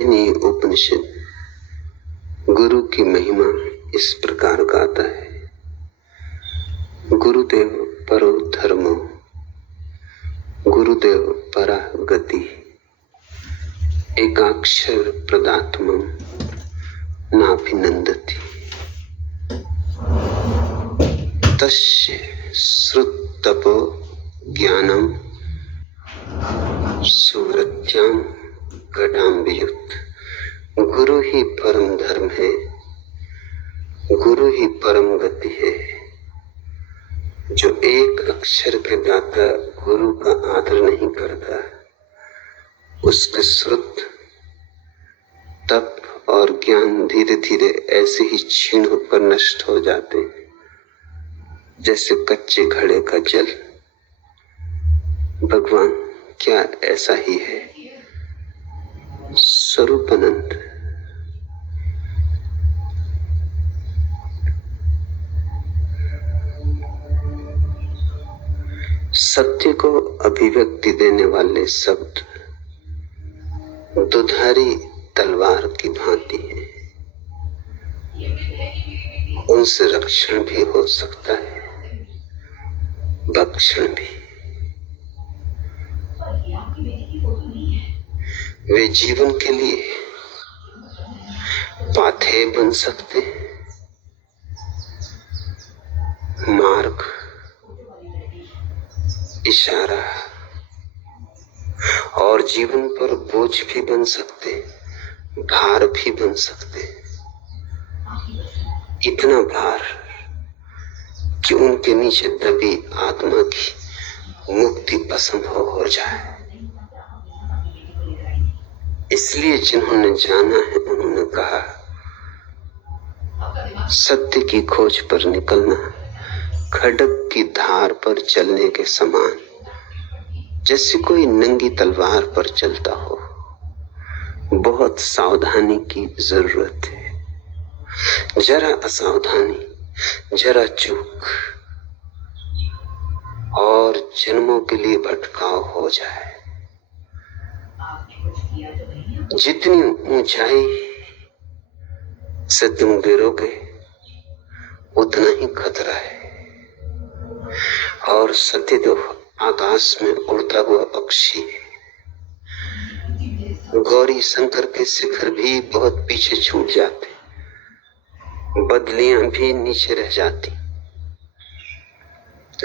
उपनिषद गुरु की महिमा इस प्रकार गाता है। गुरुदेव परो धर्मो, गुरुदेव परा गति, एकाक्षर प्रदात्मम नाभिनंदति, तस्य श्रुतपो ज्ञानम सुवृत्याम घटाम्बियुत। गुरु ही परम धर्म है, गुरु ही परम गति है। जो एक अक्षर के दाता गुरु का आदर नहीं करता, उसके श्रुत, तप और ज्ञान धीरे धीरे ऐसे ही क्षीण होकर नष्ट हो जाते हैं जैसे कच्चे घड़े का जल। भगवान क्या ऐसा ही है? स्वरूप अनंत। सत्य को अभिव्यक्ति देने वाले शब्द दुधारी तलवार की भांति है। उनसे रक्षण भी हो सकता है, भक्षण भी। वे जीवन के लिए पाथे बन सकते हैं, मार्ग, इशारा, और जीवन पर बोझ भी बन सकते, भार भी बन सकते। इतना भार कि उनके नीचे दबी आत्मा की मुक्ति असंभव हो जाए। इसलिए जिन्होंने जाना है उन्होंने कहा, सत्य की खोज पर निकलना खड्ग की धार पर चलने के समान, जैसे कोई नंगी तलवार पर चलता हो। बहुत सावधानी की जरूरत है। जरा असावधानी, जरा चूक और जन्मों के लिए भटकाव हो जाए। जितनी ऊंचाई से तुम गिरोगे उतना ही खतरा है। और सत्य तो आकाश में उड़ता हुआ पक्षी है। गौरी शंकर के शिखर भी बहुत पीछे छूट जाते, बदलियां भी नीचे रह जाती।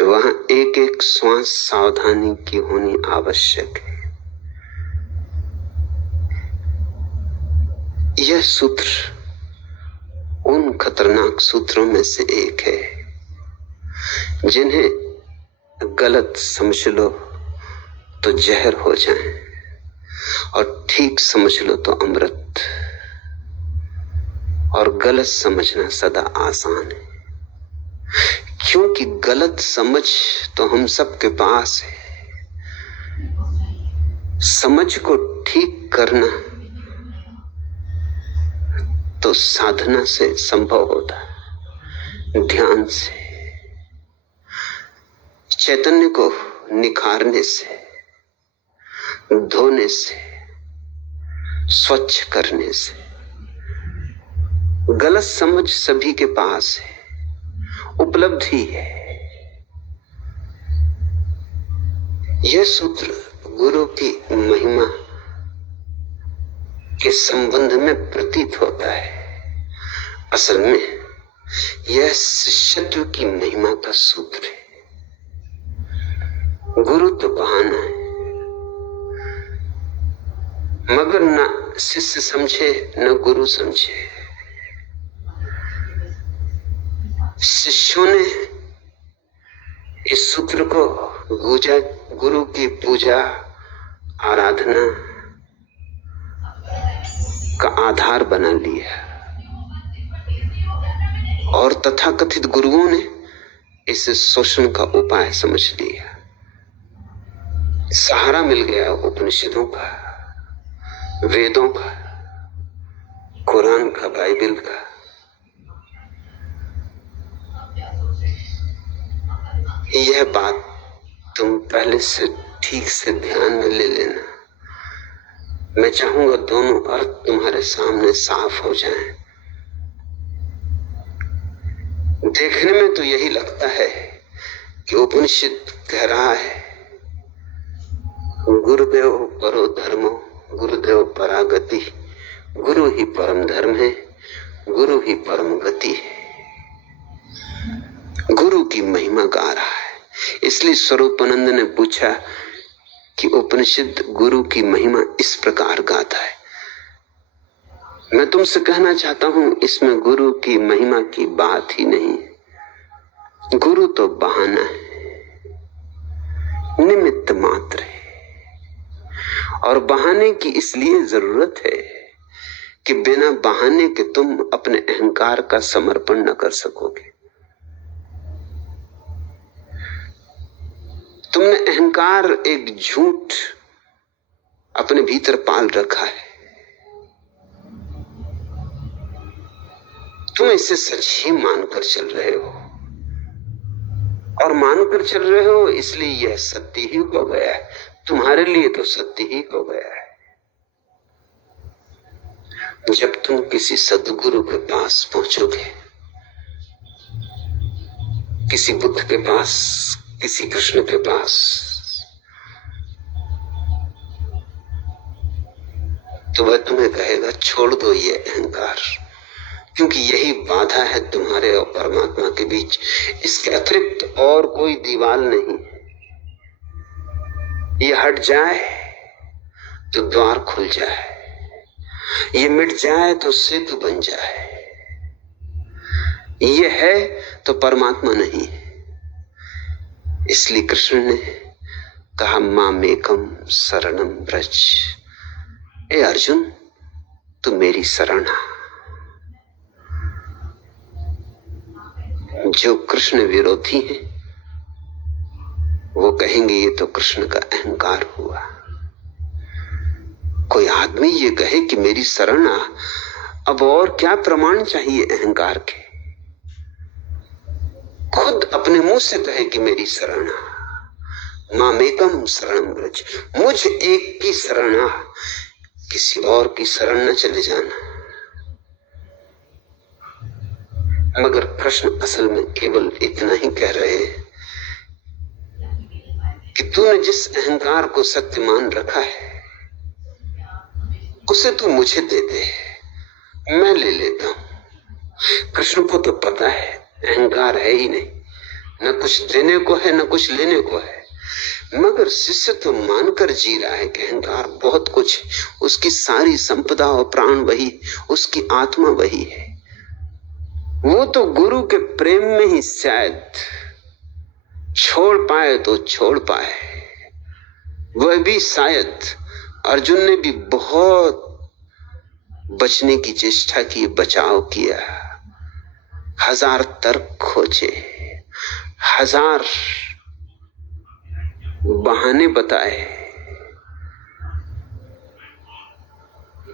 वहां एक एक श्वास सावधानी की होनी आवश्यक है। यह सूत्र उन खतरनाक सूत्रों में से एक है जिन्हें गलत समझ लो तो जहर हो जाए और ठीक समझ लो तो अमृत। और गलत समझना सदा आसान है, क्योंकि गलत समझ तो हम सबके पास है। समझ को ठीक करना तो साधना से संभव होता है, ध्यान से, चैतन्य को निखारने से, धोने से, स्वच्छ करने से। गलत समझ सभी के पास है, उपलब्धि है। यह सूत्र गुरु की महिमा के संबंध में प्रतीत होता है। असल में यह शिष्यत्व की महिमा का सूत्र है। गुरु तो बहाना है, मगर न शिष्य समझे न गुरु समझे। शिष्यों ने इस सूत्र को गुरु की पूजा आराधना का आधार बना लिया, और तथाकथित गुरुओं ने इसे शोषण का उपाय समझ लिया। सहारा मिल गया उपनिषदों का, वेदों का, कुरान का, बाइबल का। यह बात तुम पहले से ठीक से ध्यान में ले लेना। मैं चाहूंगा दोनों अर्थ तुम्हारे सामने साफ हो जाएं। देखने में तो यही लगता है कि उपनिषद कह रहा है गुरुदेव परो धर्मो, गुरुदेव परागति, गुरु ही परम धर्म है, गुरु ही परम गति है। गुरु की महिमा गा रहा है। इसलिए स्वरूपानंद ने पूछा कि उपनिषद गुरु की महिमा इस प्रकार गाता है। मैं तुमसे कहना चाहता हूं, इसमें गुरु की महिमा की बात ही नहीं। गुरु तो बहाना है, निमित्त मात्र है। और बहाने की इसलिए जरूरत है कि बिना बहाने के तुम अपने अहंकार का समर्पण न कर सकोगे। तुमने अहंकार, एक झूठ अपने भीतर पाल रखा है। तुम इसे सच ही मानकर चल रहे हो, और मानकर चल रहे हो इसलिए यह सत्य ही हो गया है। तुम्हारे लिए तो सत्य ही हो गया है। जब तुम किसी सद्गुरु के पास पहुंचोगे, किसी बुद्ध के पास, किसी कृष्ण के पास, तो वह तुम्हें कहेगा छोड़ दो ये अहंकार, क्योंकि यही बाधा है तुम्हारे और परमात्मा के बीच। इसके अतिरिक्त और कोई दीवार नहीं। ये हट जाए तो द्वार खुल जाए, ये मिट जाए तो सेतु बन जाए। ये है तो परमात्मा नहीं। इसलिए कृष्ण ने कहा मामेकम शरणम व्रज। ए अर्जुन, तू मेरी शरण आ। जो कृष्ण विरोधी हैं वो कहेंगे ये तो कृष्ण का अहंकार हुआ। कोई आदमी ये कहे कि मेरी शरण आ, अब और क्या प्रमाण चाहिए अहंकार के। खुद अपने मुंह से कहे कि मेरी शरण आ, मामेकम शरणम व्रज, मुझ एक की शरण आ, किसी और की शरण न चले जाना। मगर कृष्ण असल में केवल इतना ही कह रहे हैं कि तूने जिस अहंकार को सत्य मान रखा है उसे तू मुझे दे दे, मैं ले लेता हूं। कृष्ण को तो पता है अहंकार है ही नहीं, न कुछ देने को है न कुछ लेने को है। मगर शिष्य तो मानकर जी रहा है कि अहंकार बहुत कुछ, उसकी सारी संपदा और प्राण वही, उसकी आत्मा वही है। वो तो गुरु के प्रेम में ही शायद छोड़ पाए तो छोड़ पाए। वह भी शायद, अर्जुन ने भी बहुत बचने की चेष्टा की, बचाव किया, हजार तर्क खोजे, हजार बहाने बताए।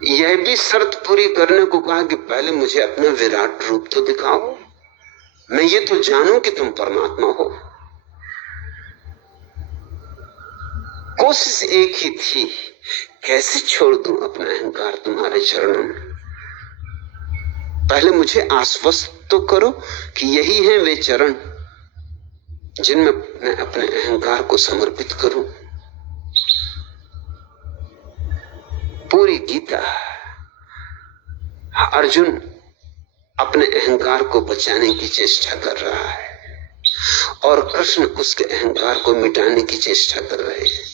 यह भी शर्त पूरी करने को कहा कि पहले मुझे अपना विराट रूप तो दिखाओ, मैं ये तो जानूं कि तुम परमात्मा हो। कोशिश एक ही थी, कैसे छोड़ दूं अपना अहंकार तुम्हारे चरणों में। पहले मुझे आश्वस्त तो करो कि यही है वे चरण जिनमें मैं अपने अहंकार को समर्पित करूं। पूरी गीता अर्जुन अपने अहंकार को बचाने की चेष्टा कर रहा है और कृष्ण उसके अहंकार को मिटाने की चेष्टा कर रहे हैं।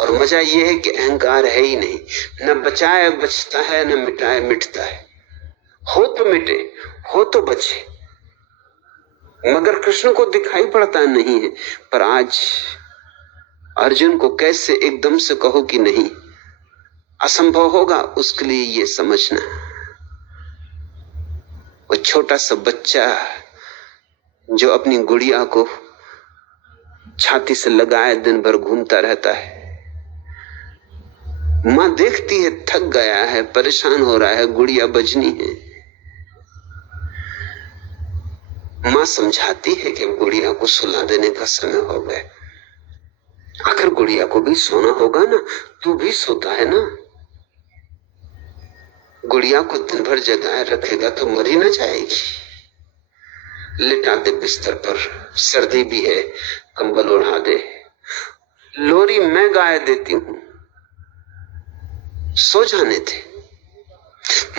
और मजा यह है कि अहंकार है ही नहीं, न बचाए बचता है न मिटाए मिटता है। हो तो मिटे, हो तो बचे, मगर कृष्ण को दिखाई पड़ता नहीं है। पर आज अर्जुन को कैसे एकदम से कहो कि नहीं, असंभव होगा उसके लिए ये समझना। वो छोटा सा बच्चा जो अपनी गुड़िया को छाती से लगाए दिन भर घूमता रहता है, मां देखती है थक गया है, परेशान हो रहा है, गुड़िया बजनी है। मां समझाती है कि गुड़िया को सुला देने का समय हो गया। आखिर गुड़िया को भी सोना होगा ना, तू भी सोता है ना। गुड़िया को दिन भर जगाए रखेगा तो मर ही न जाएगी। लिटा दे बिस्तर पर, सर्दी भी है, कंबल ओढ़ा दे। लोरी मैं गाय देती हूं, सो जाने दे।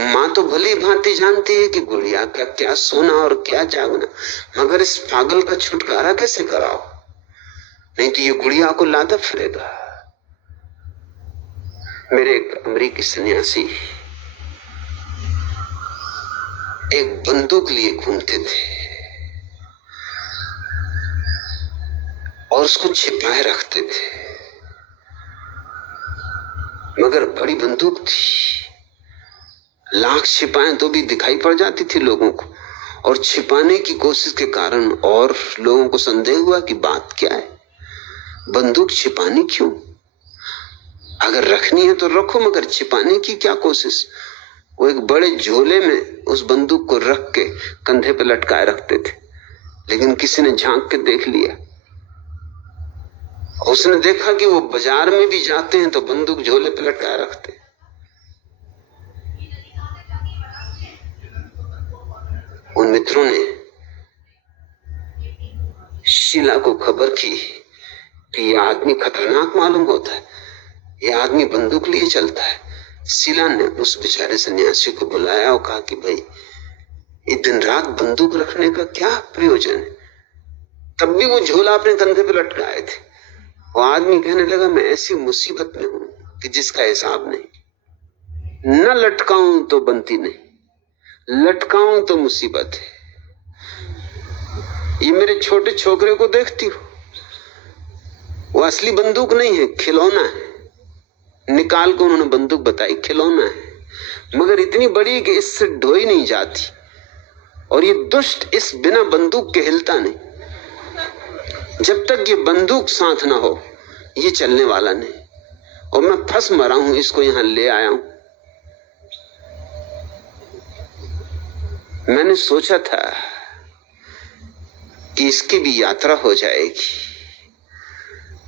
मां तो भली भांति जानती है कि गुड़िया का क्या सोना और क्या जागना, मगर इस पागल का छुटकारा कैसे कराओ, नहीं तो ये गुड़िया को लादा फिरेगा। मेरे एक अमेरिकी सन्यासी एक बंदूक लिए घूमते थे और उसको छिपाए रखते थे, मगर बड़ी बंदूक थी, लाख छिपाएं तो भी दिखाई पड़ जाती थी लोगों को, और छिपाने की कोशिश के कारण और लोगों को संदेह हुआ कि बात क्या है, बंदूक छिपानी क्यों? अगर रखनी है तो रखो, मगर छिपाने की क्या कोशिश? वो एक बड़े झोले में उस बंदूक को रख के कंधे पे लटकाए रखते थे, लेकिन किसी ने झांक के देख लिया। उसने देखा कि वो बाजार में भी जाते हैं तो बंदूक झोले पे लटकाए रखते। उन मित्रों ने शीला को खबर की कि यह आदमी खतरनाक मालूम होता है, यह आदमी बंदूक लिए चलता है। शीला ने उस बेचारे सन्यासी को बुलाया और कहा कि भाई, ये दिन रात बंदूक रखने का क्या प्रयोजन है? तब भी वो झोला अपने कंधे पे लटकाए थे। वो आदमी कहने लगा, मैं ऐसी मुसीबत में हूं कि जिसका हिसाब नहीं, न लटकाऊं तो बनती नहीं, लटकाऊं तो मुसीबत है। ये मेरे छोटे छोकरे को देखती हो, वो असली बंदूक नहीं है, खिलौना है। निकाल को उन्होंने बंदूक बताई, खिलौना है, मगर इतनी बड़ी कि इससे ढोई नहीं जाती, और ये दुष्ट इस बिना बंदूक के हिलता नहीं। जब तक ये बंदूक साथ ना हो ये चलने वाला नहीं, और मैं फंस मरा हूं, इसको यहां ले आया हूं। मैंने सोचा था कि इसकी भी यात्रा हो जाएगी,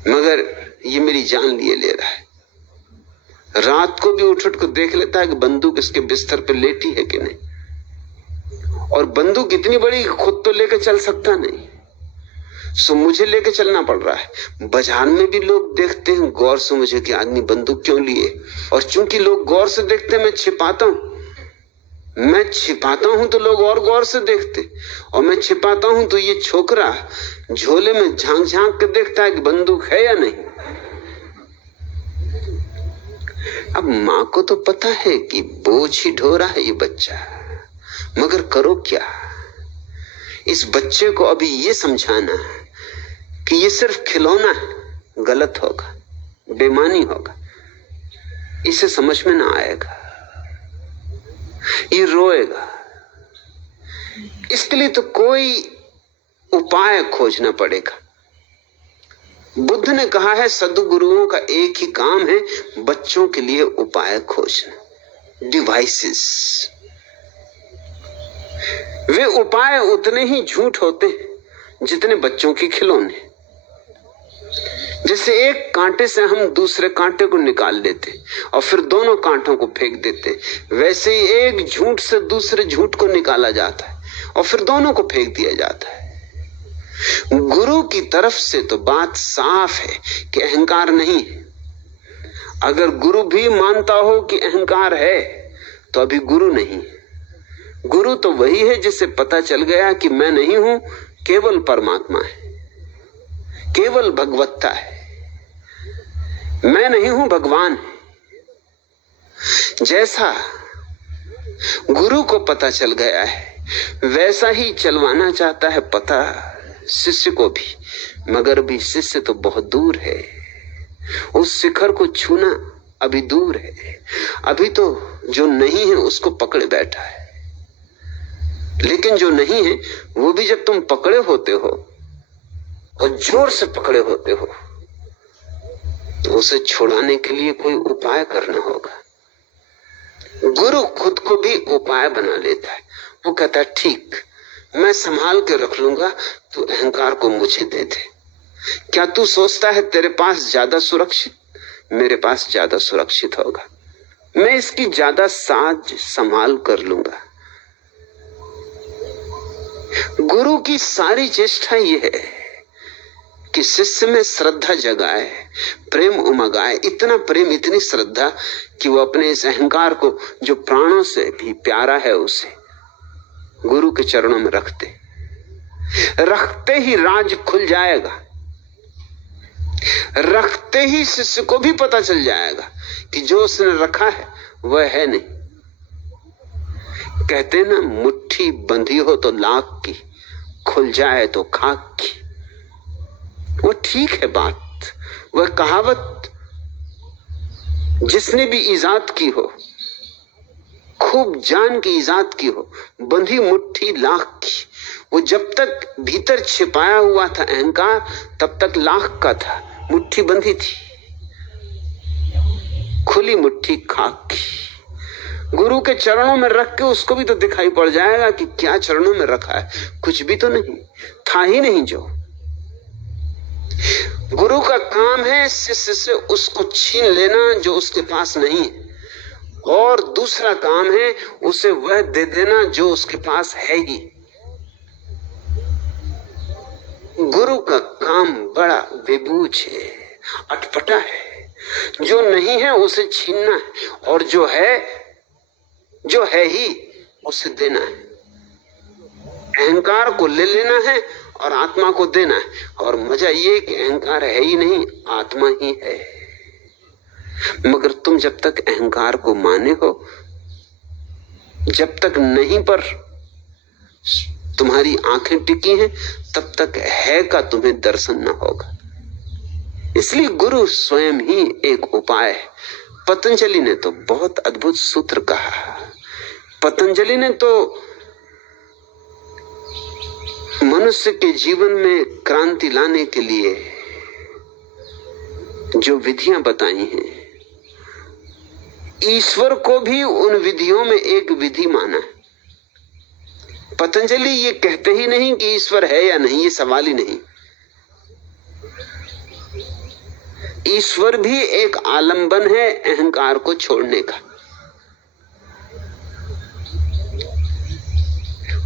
मगर ये मेरी जान लिए ले रहा है। रात को भी उठ को देख लेता है कि बंदूक इसके बिस्तर पे लेटी है कि नहीं, और बंदूक इतनी बड़ी खुद तो लेके चल सकता नहीं, सो मुझे लेके चलना पड़ रहा है। बाजार में भी लोग देखते हैं गौर से मुझे कि आदमी बंदूक क्यों लिए, और चूंकि लोग गौर से देखते हैं, मैं छिपाता हूं तो लोग और गौर से देखते, और मैं छिपाता हूं तो ये छोकरा झोले में झांक झांक के देखता है कि बंदूक है या नहीं। अब मां को तो पता है कि बोझ ही ढो रहा है ये बच्चा, मगर करो क्या? इस बच्चे को अभी ये समझाना है कि ये सिर्फ खिलौना है, गलत होगा, बेईमानी होगा, इसे समझ में ना आएगा, ये रोएगा। इसके लिए तो कोई उपाय खोजना पड़ेगा। बुद्ध ने कहा है, सद्गुरुओं का एक ही काम है, बच्चों के लिए उपाय खोजना, डिवाइसेस। वे उपाय उतने ही झूठ होते हैं जितने बच्चों के खिलौने। जैसे एक कांटे से हम दूसरे कांटे को निकाल लेते और फिर दोनों कांटों को फेंक देते, वैसे ही एक झूठ से दूसरे झूठ को निकाला जाता है और फिर दोनों को फेंक दिया जाता है। गुरु की तरफ से तो बात साफ है कि अहंकार नहीं है। अगर गुरु भी मानता हो कि अहंकार है तो अभी गुरु नहीं है। गुरु तो वही है जिसे पता चल गया कि मैं नहीं हूं, केवल परमात्मा है, केवल भगवत्ता है, मैं नहीं हूं, भगवान है। जैसा गुरु को पता चल गया है वैसा ही चलवाना चाहता है पता शिष्य को भी, मगर भी शिष्य तो बहुत दूर है, उस शिखर को छूना अभी दूर है। अभी तो जो नहीं है उसको पकड़े बैठा है, लेकिन जो नहीं है वो भी जब तुम पकड़े होते हो और जोर से पकड़े होते हो तो उसे छुड़ाने के लिए कोई उपाय करना होगा। गुरु खुद को भी उपाय बना लेता है। वो कहता है ठीक, मैं संभाल के रख लूंगा, तू अहंकार को मुझे दे दे। क्या तू सोचता है तेरे पास ज्यादा सुरक्षित? मेरे पास ज्यादा सुरक्षित होगा। मैं इसकी ज्यादा साज संभाल कर लूंगा। गुरु की सारी चेष्टा यह है कि शिष्य में श्रद्धा जगाए, प्रेम उमगाए, इतना प्रेम, इतनी श्रद्धा कि वो अपने इस अहंकार को जो प्राणों से भी प्यारा है उसे गुरु के चरणों में रखते ही राज खुल जाएगा। रखते ही शिष्य को भी पता चल जाएगा कि जो उसने रखा है वह है नहीं। कहते ना, मुट्ठी बंधी हो तो लाख की, खुल जाए तो खाक की। वो ठीक है बात, वह कहावत जिसने भी इजाद की हो, खूब जान की इजाद की हो, बंधी मुट्ठी लाख की। वो जब तक भीतर छिपाया हुआ था अहंकार, तब तक लाख का था, मुट्ठी बंधी थी। खुली मुट्ठी खाक की। गुरु के चरणों में रख के उसको भी तो दिखाई पड़ जाएगा कि क्या चरणों में रखा है, कुछ भी तो नहीं था ही नहीं। जो गुरु का काम है शिष्य से उसको छीन लेना जो उसके पास नहीं है, और दूसरा काम है उसे वह दे देना जो उसके पास है ही। गुरु का काम बड़ा बेबूझ है, अटपटा है। जो नहीं है उसे छीनना है, और जो है ही उसे देना है। अहंकार को ले लेना है और आत्मा को देना है। और मजा ये कि अहंकार है ही नहीं, आत्मा ही है। मगर तुम जब तक अहंकार को माने हो, जब तक नहीं पर तुम्हारी आंखें टिकी हैं, तब तक है का तुम्हें दर्शन न होगा। इसलिए गुरु स्वयं ही एक उपाय है। पतंजलि ने तो बहुत अद्भुत सूत्र कहा। पतंजलि ने तो मनुष्य के जीवन में क्रांति लाने के लिए जो विधियां बताई हैं, ईश्वर को भी उन विधियों में एक विधि माना है। पतंजलि ये कहते ही नहीं कि ईश्वर है या नहीं, ये सवाल ही नहीं। ईश्वर भी एक आलंबन है अहंकार को छोड़ने का।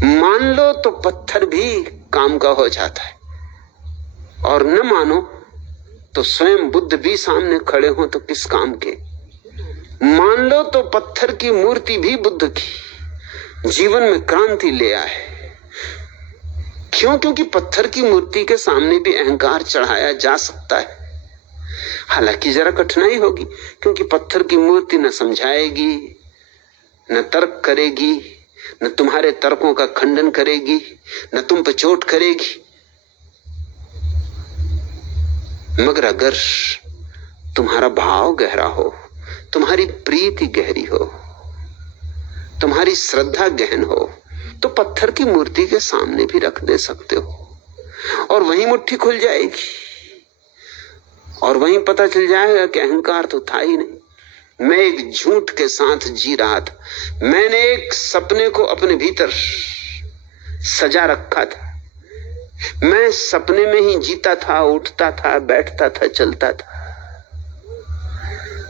मान लो तो पत्थर भी काम का हो जाता है, और न मानो तो स्वयं बुद्ध भी सामने खड़े हो तो किस काम के। मान लो तो पत्थर की मूर्ति भी बुद्ध की जीवन में क्रांति ले आए। क्यों? क्योंकि पत्थर की मूर्ति के सामने भी अहंकार चढ़ाया जा सकता है। हालांकि जरा कठिनाई होगी, क्योंकि पत्थर की मूर्ति न समझाएगी, न तर्क करेगी, न तुम्हारे तर्कों का खंडन करेगी, न तुम पर चोट करेगी। मगर अगर तुम्हारा भाव गहरा हो, तुम्हारी प्रीति गहरी हो, तुम्हारी श्रद्धा गहन हो, तो पत्थर की मूर्ति के सामने भी रख दे सकते हो, और वहीं मुट्ठी खुल जाएगी, और वहीं पता चल जाएगा कि अहंकार तो था ही नहीं। मैं एक झूठ के साथ जी रहा था, मैंने एक सपने को अपने भीतर सजा रखा था। मैं सपने में ही जीता था, उठता था, बैठता था, चलता था।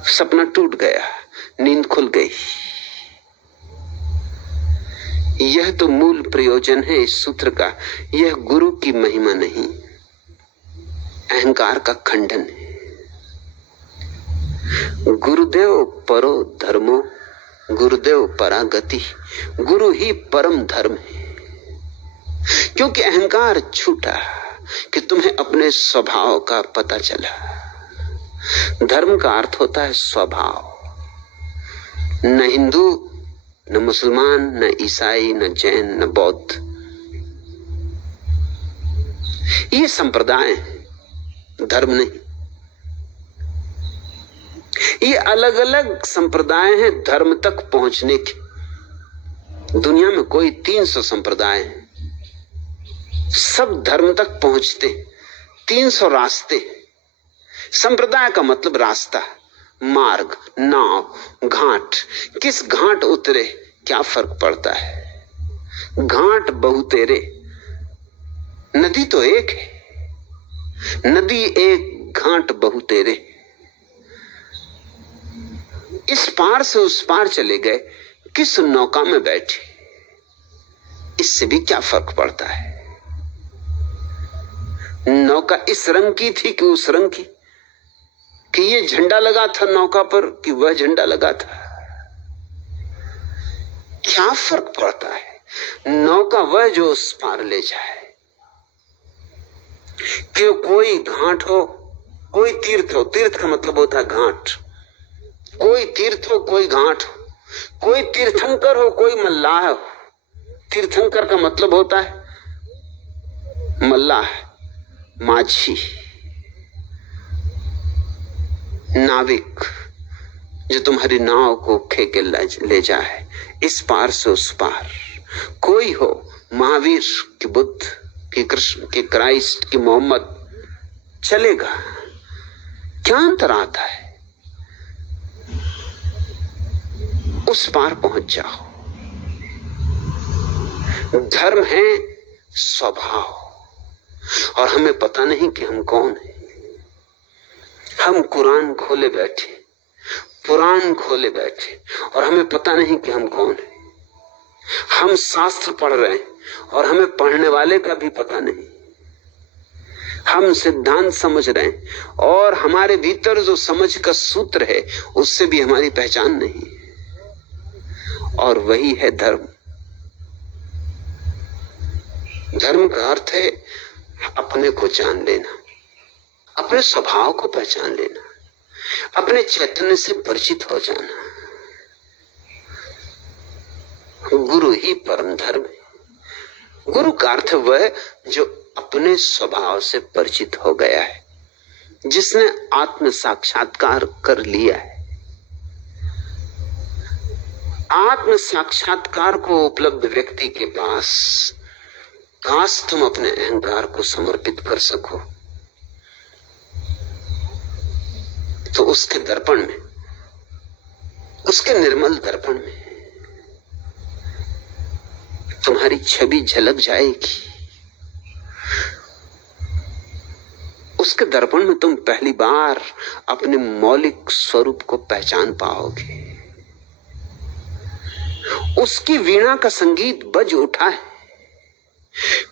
सपना टूट गया, नींद खुल गई। यह तो मूल प्रयोजन है इस सूत्र का। यह गुरु की महिमा नहीं, अहंकार का खंडन है। गुरुदेव परो धर्मो, गुरुदेव परागति। गुरु ही परम धर्म है, क्योंकि अहंकार छूटा कि तुम्हें अपने स्वभाव का पता चला। धर्म का अर्थ होता है स्वभाव। न हिंदू, न मुसलमान, न ईसाई, न जैन, न बौद्ध, ये संप्रदाय हैं, धर्म नहीं। ये अलग अलग संप्रदाय हैं धर्म तक पहुंचने के। दुनिया में कोई 300 संप्रदाय हैं, सब धर्म तक पहुंचते। 300 रास्ते। संप्रदाय का मतलब रास्ता, मार्ग, नाव, घाट। किस घाट उतरे क्या फर्क पड़ता है? घाट बहुतेरे, नदी तो एक है। नदी एक, घाट बहुतेरे। इस पार से उस पार चले गए, किस नौका में बैठे, इससे भी क्या फर्क पड़ता है? नौका इस रंग की थी कि उस रंग की, कि ये झंडा लगा था नौका पर कि वह झंडा लगा था, क्या फर्क पड़ता है? नौका वह जो उस पार ले जाए। कि कोई घाट हो, कोई तीर्थ हो, तीर्थ का मतलब होता है घाट, कोई तीर्थ हो कोई घाट हो, कोई तीर्थंकर हो कोई मल्लाह हो। तीर्थंकर का मतलब होता है मल्लाह, माझी, नाविक, जो तुम्हारी नाव को खेके ले जाए इस पार से उस पार। कोई हो महावीर कि बुद्ध कि कृष्ण कि क्राइस्ट कि मोहम्मद, चलेगा, क्या अंतर आता है? उस पार पहुंच जाओ। धर्म है स्वभाव, और हमें पता नहीं कि हम कौन हैं। हम कुरान खोले बैठे, पुराण खोले बैठे, और हमें पता नहीं कि हम कौन हैं। हम शास्त्र पढ़ रहे हैं और हमें पढ़ने वाले का भी पता नहीं। हम सिद्धांत समझ रहे हैं और हमारे भीतर जो समझ का सूत्र है उससे भी हमारी पहचान नहीं। और वही है धर्म। धर्म का अर्थ है अपने को जान लेना, अपने स्वभाव को पहचान लेना, अपने चैतन्य से परिचित हो जाना। गुरु ही परम धर्म है। गुरु का अर्थ वह जो अपने स्वभाव से परिचित हो गया है, जिसने आत्म साक्षात्कार कर लिया है। आत्म साक्षात्कार को उपलब्ध व्यक्ति के पास काश तुम अपने अहंकार को समर्पित कर सको, तो उसके दर्पण में, उसके निर्मल दर्पण में तुम्हारी छवि झलक जाएगी। उसके दर्पण में तुम पहली बार अपने मौलिक स्वरूप को पहचान पाओगे। उसकी वीणा का संगीत बज उठा है।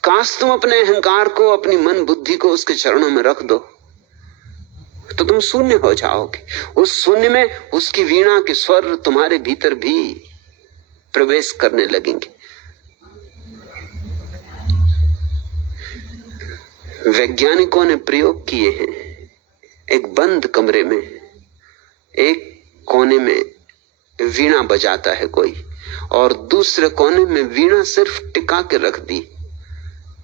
काश तुम अपने अहंकार को, अपनी मन बुद्धि को उसके चरणों में रख दो, तो तुम शून्य हो जाओगे। उस शून्य में उसकी वीणा के स्वर तुम्हारे भीतर भी प्रवेश करने लगेंगे। वैज्ञानिकों ने प्रयोग किए हैं। एक बंद कमरे में एक कोने में वीणा बजाता है कोई, और दूसरे कोने में वीणा सिर्फ टिका के रख दी।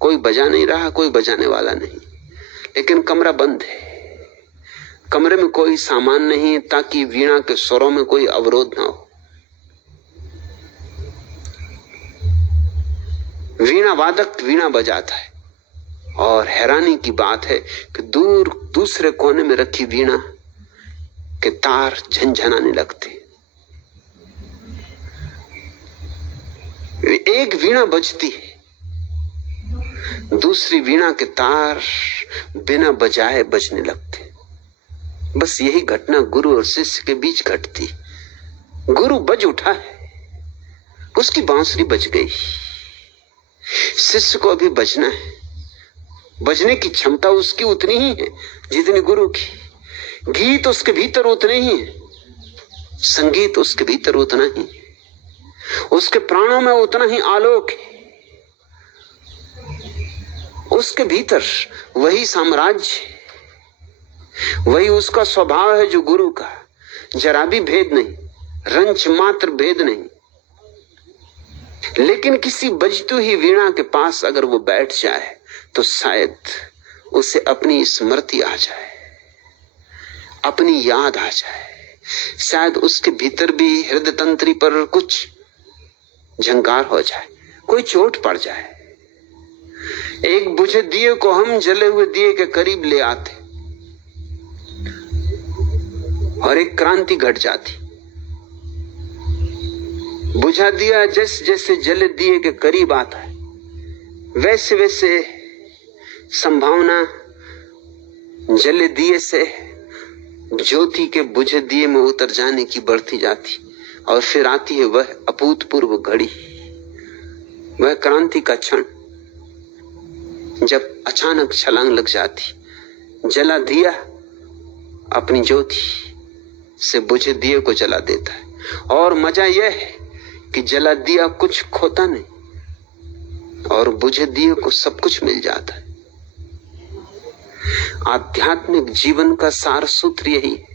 कोई बजा नहीं रहा, कोई बजाने वाला नहीं, लेकिन कमरा बंद है। कमरे में कोई सामान नहीं ताकि वीणा के स्वरों में कोई अवरोध ना हो। वीणा वादक वीणा बजाता है, और हैरानी की बात है कि दूर दूसरे कोने में रखी वीणा के तार झनझनाने लगते। एक वीणा बजती है, दूसरी वीणा के तार बिना बजाए बजने लगते। बस यही घटना गुरु और शिष्य के बीच घटती। गुरु बज उठा है, उसकी बांसुरी बज गई। शिष्य को अभी बजना है। बजने की क्षमता उसकी उतनी ही है जितनी गुरु की। गीत उसके भीतर उतने ही है, संगीत उसके भीतर उतना ही, उसके प्राणों में उतना ही आलोक है। उसके भीतर वही साम्राज्य, वही उसका स्वभाव है जो गुरु का। जरा भी भेद नहीं, रंच मात्र भेद नहीं। लेकिन किसी बजती हुई वीणा के पास अगर वो बैठ जाए तो शायद उसे अपनी स्मृति आ जाए, अपनी याद आ जाए। शायद उसके भीतर भी हृदय तंत्री पर कुछ झंकार हो जाए, कोई चोट पड़ जाए। एक बुझे दिए को हम जले हुए दिए के करीब ले आते और एक क्रांति घट जाती। बुझा दिया जैसे जैसे जले दिए के करीब आता है, वैसे वैसे संभावना जले दिए से ज्योति के बुझे दिए में उतर जाने की बढ़ती जाती, और फिर आती है वह अभूतपूर्व घड़ी, वह क्रांति का क्षण जब अचानक छलांग लग जाती। जला दिया अपनी ज्योति से बुझे दिए को जला देता है, और मजा यह है कि जला दिया कुछ खोता नहीं और बुझे दिए को सब कुछ मिल जाता है। आध्यात्मिक जीवन का सार सूत्र यही है,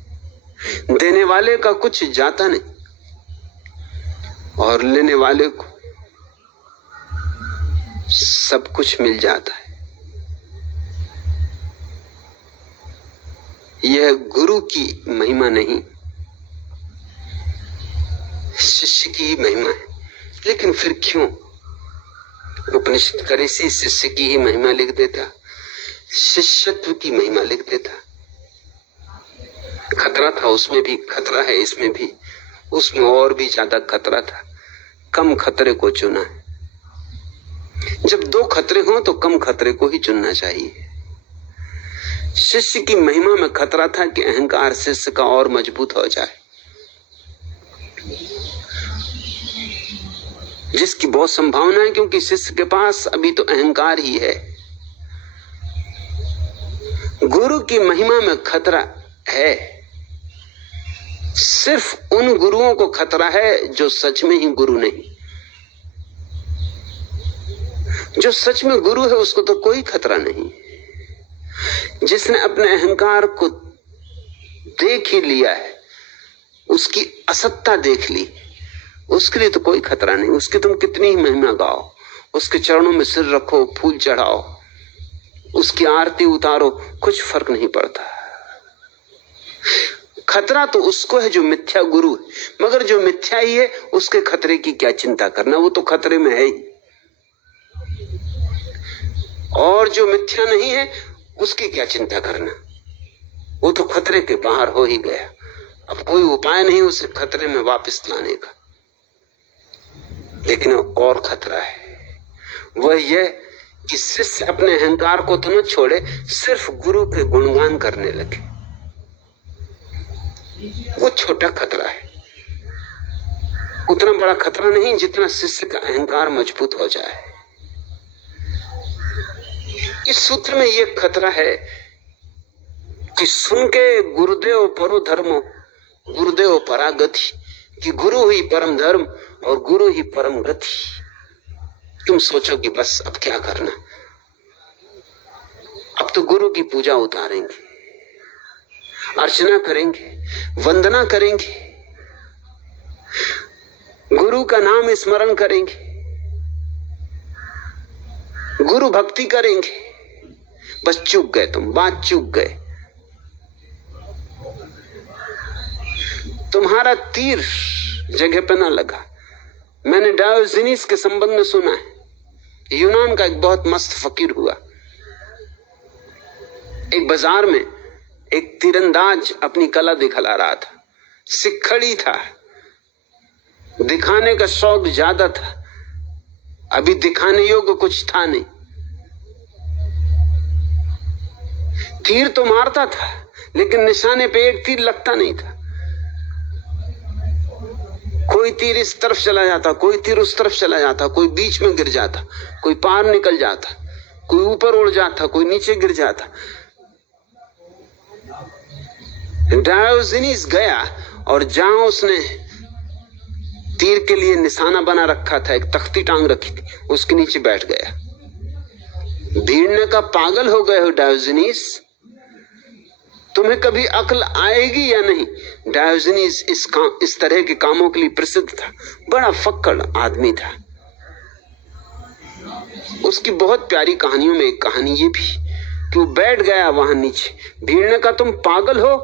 देने वाले का कुछ जाता नहीं और लेने वाले को सब कुछ मिल जाता है। यह गुरु की महिमा नहीं, शिष्य की ही महिमा है। लेकिन फिर क्यों उपनिषद करे से शिष्य की ही महिमा लिख देता, शिष्यत्व की महिमा लिख देता। खतरा था उसमें भी, खतरा है इसमें भी, उसमें और भी ज्यादा खतरा था। कम खतरे को चुना है। जब दो खतरे हों तो कम खतरे को ही चुनना चाहिए। शिष्य की महिमा में खतरा था कि अहंकार शिष्य का और मजबूत हो जाए, जिसकी बहुत संभावना है, क्योंकि शिष्य के पास अभी तो अहंकार ही है। गुरु की महिमा में खतरा है, सिर्फ उन गुरुओं को खतरा है जो सच में ही गुरु नहीं। जो सच में गुरु है उसको तो कोई खतरा नहीं। जिसने अपने अहंकार को देख ही लिया है, उसकी असत्ता देख ली, उसके लिए तो कोई खतरा नहीं। उसकी तुम कितनी ही महिमा गाओ, उसके चरणों में सिर रखो, फूल चढ़ाओ, उसकी आरती उतारो, कुछ फर्क नहीं पड़ता। खतरा तो उसको है जो मिथ्या गुरु है, मगर जो मिथ्या ही है उसके खतरे की क्या चिंता करना, वो तो खतरे में है ही। और जो मिथ्या नहीं है उसकी क्या चिंता करना, वो तो खतरे के बाहर हो ही गया। अब कोई उपाय नहीं उसे खतरे में वापस लाने का। लेकिन और खतरा है, वह यह कि शिष्य अपने अहंकार को तो न छोड़े, सिर्फ गुरु के गुणगान करने लगे। वो छोटा खतरा है, उतना बड़ा खतरा नहीं जितना शिष्य का अहंकार मजबूत हो जाए। इस सूत्र में यह खतरा है कि सुन के गुरुदेव परो धर्मो, गुरुदेव परागति, कि गुरु ही परम धर्म और गुरु ही परम गति। तुम सोचो कि बस अब क्या करना, अब तो गुरु की पूजा उतारेंगे, अर्चना करेंगे, वंदना करेंगे, गुरु का नाम स्मरण करेंगे, गुरु भक्ति करेंगे। बस चूक गए, तुम बात चूक गए। तुम्हारा तीर जगह पे ना लगा। मैंने डायोजनीस के संबंध में सुना है, यूनान का एक बहुत मस्त फकीर हुआ। एक बाजार में एक तीरंदाज अपनी कला दिखला रहा था, सिक्खड़ी था, दिखाने का शौक ज्यादा था, अभी दिखाने योग्य कुछ था नहीं। तीर तो मारता था लेकिन निशाने पे एक तीर लगता नहीं था। कोई तीर इस तरफ चला जाता, कोई तीर उस तरफ चला जाता, कोई बीच में गिर जाता, कोई पार निकल जाता, कोई ऊपर उड़ जाता, कोई नीचे गिर जाता। डायोजनीस गया और जहां उसने तीर के लिए निशाना बना रखा था, एक तख्ती टांग रखी थी, उसके नीचे बैठ गया। भीड़ ने कहा, पागल हो गए हो डायोजनीस, तुम्हें कभी अक्ल आएगी या नहीं? डायोजनीस इस तरह के कामों के लिए प्रसिद्ध था, बड़ा फक्कड़ आदमी था। उसकी बहुत प्यारी कहानियों में एक कहानी ये भी कि वो बैठ गया वहां नीचे। भीड़ ने कहा, तुम पागल हो?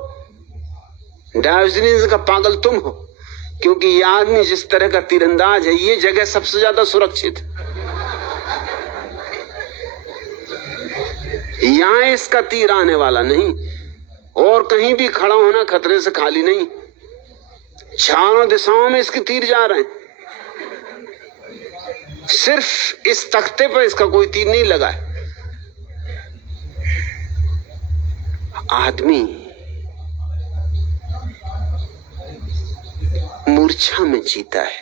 डायोजनीस का, पागल तुम हो, क्योंकि यह आदमी जिस तरह का तीरंदाज है, ये जगह सबसे ज्यादा सुरक्षित, यहां इसका तीर आने वाला नहीं, और कहीं भी खड़ा होना खतरे से खाली नहीं, चारों दिशाओं में इसके तीर जा रहे हैं। सिर्फ इस तख्ते पर इसका कोई तीर नहीं लगा है। आदमी मूर्छा में जीता है,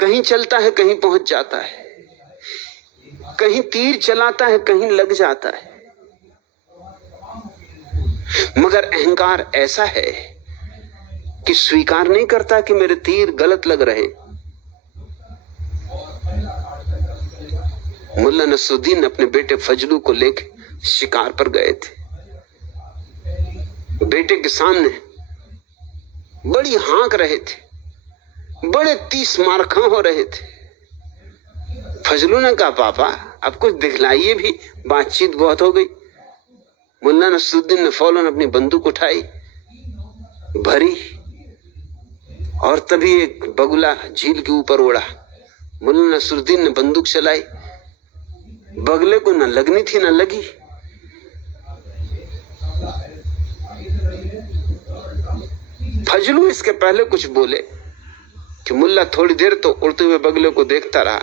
कहीं चलता है कहीं पहुंच जाता है, कहीं तीर चलाता है कहीं लग जाता है। मगर अहंकार ऐसा है कि स्वीकार नहीं करता कि मेरे तीर गलत लग रहे। मुल्ला नसरुद्दीन अपने बेटे फजलू को लेकर शिकार पर गए थे। बेटे के सामने बड़ी हांक रहे थे, बड़े 30 मारखा हो रहे थे। फजलू ने कहा, पापा अब कुछ दिखलाइए भी, बातचीत बहुत हो गई। मुल्ला नसरुद्दीन ने फौरन अपनी बंदूक उठाई, भरी, और तभी एक बगुला झील के ऊपर उड़ा। मुल्ला नसरुद्दीन ने बंदूक चलाई, बगले को न लगनी थी न लगी। फजलू इसके पहले कुछ बोले कि मुल्ला थोड़ी देर तो उड़ते हुए बगले को देखता रहा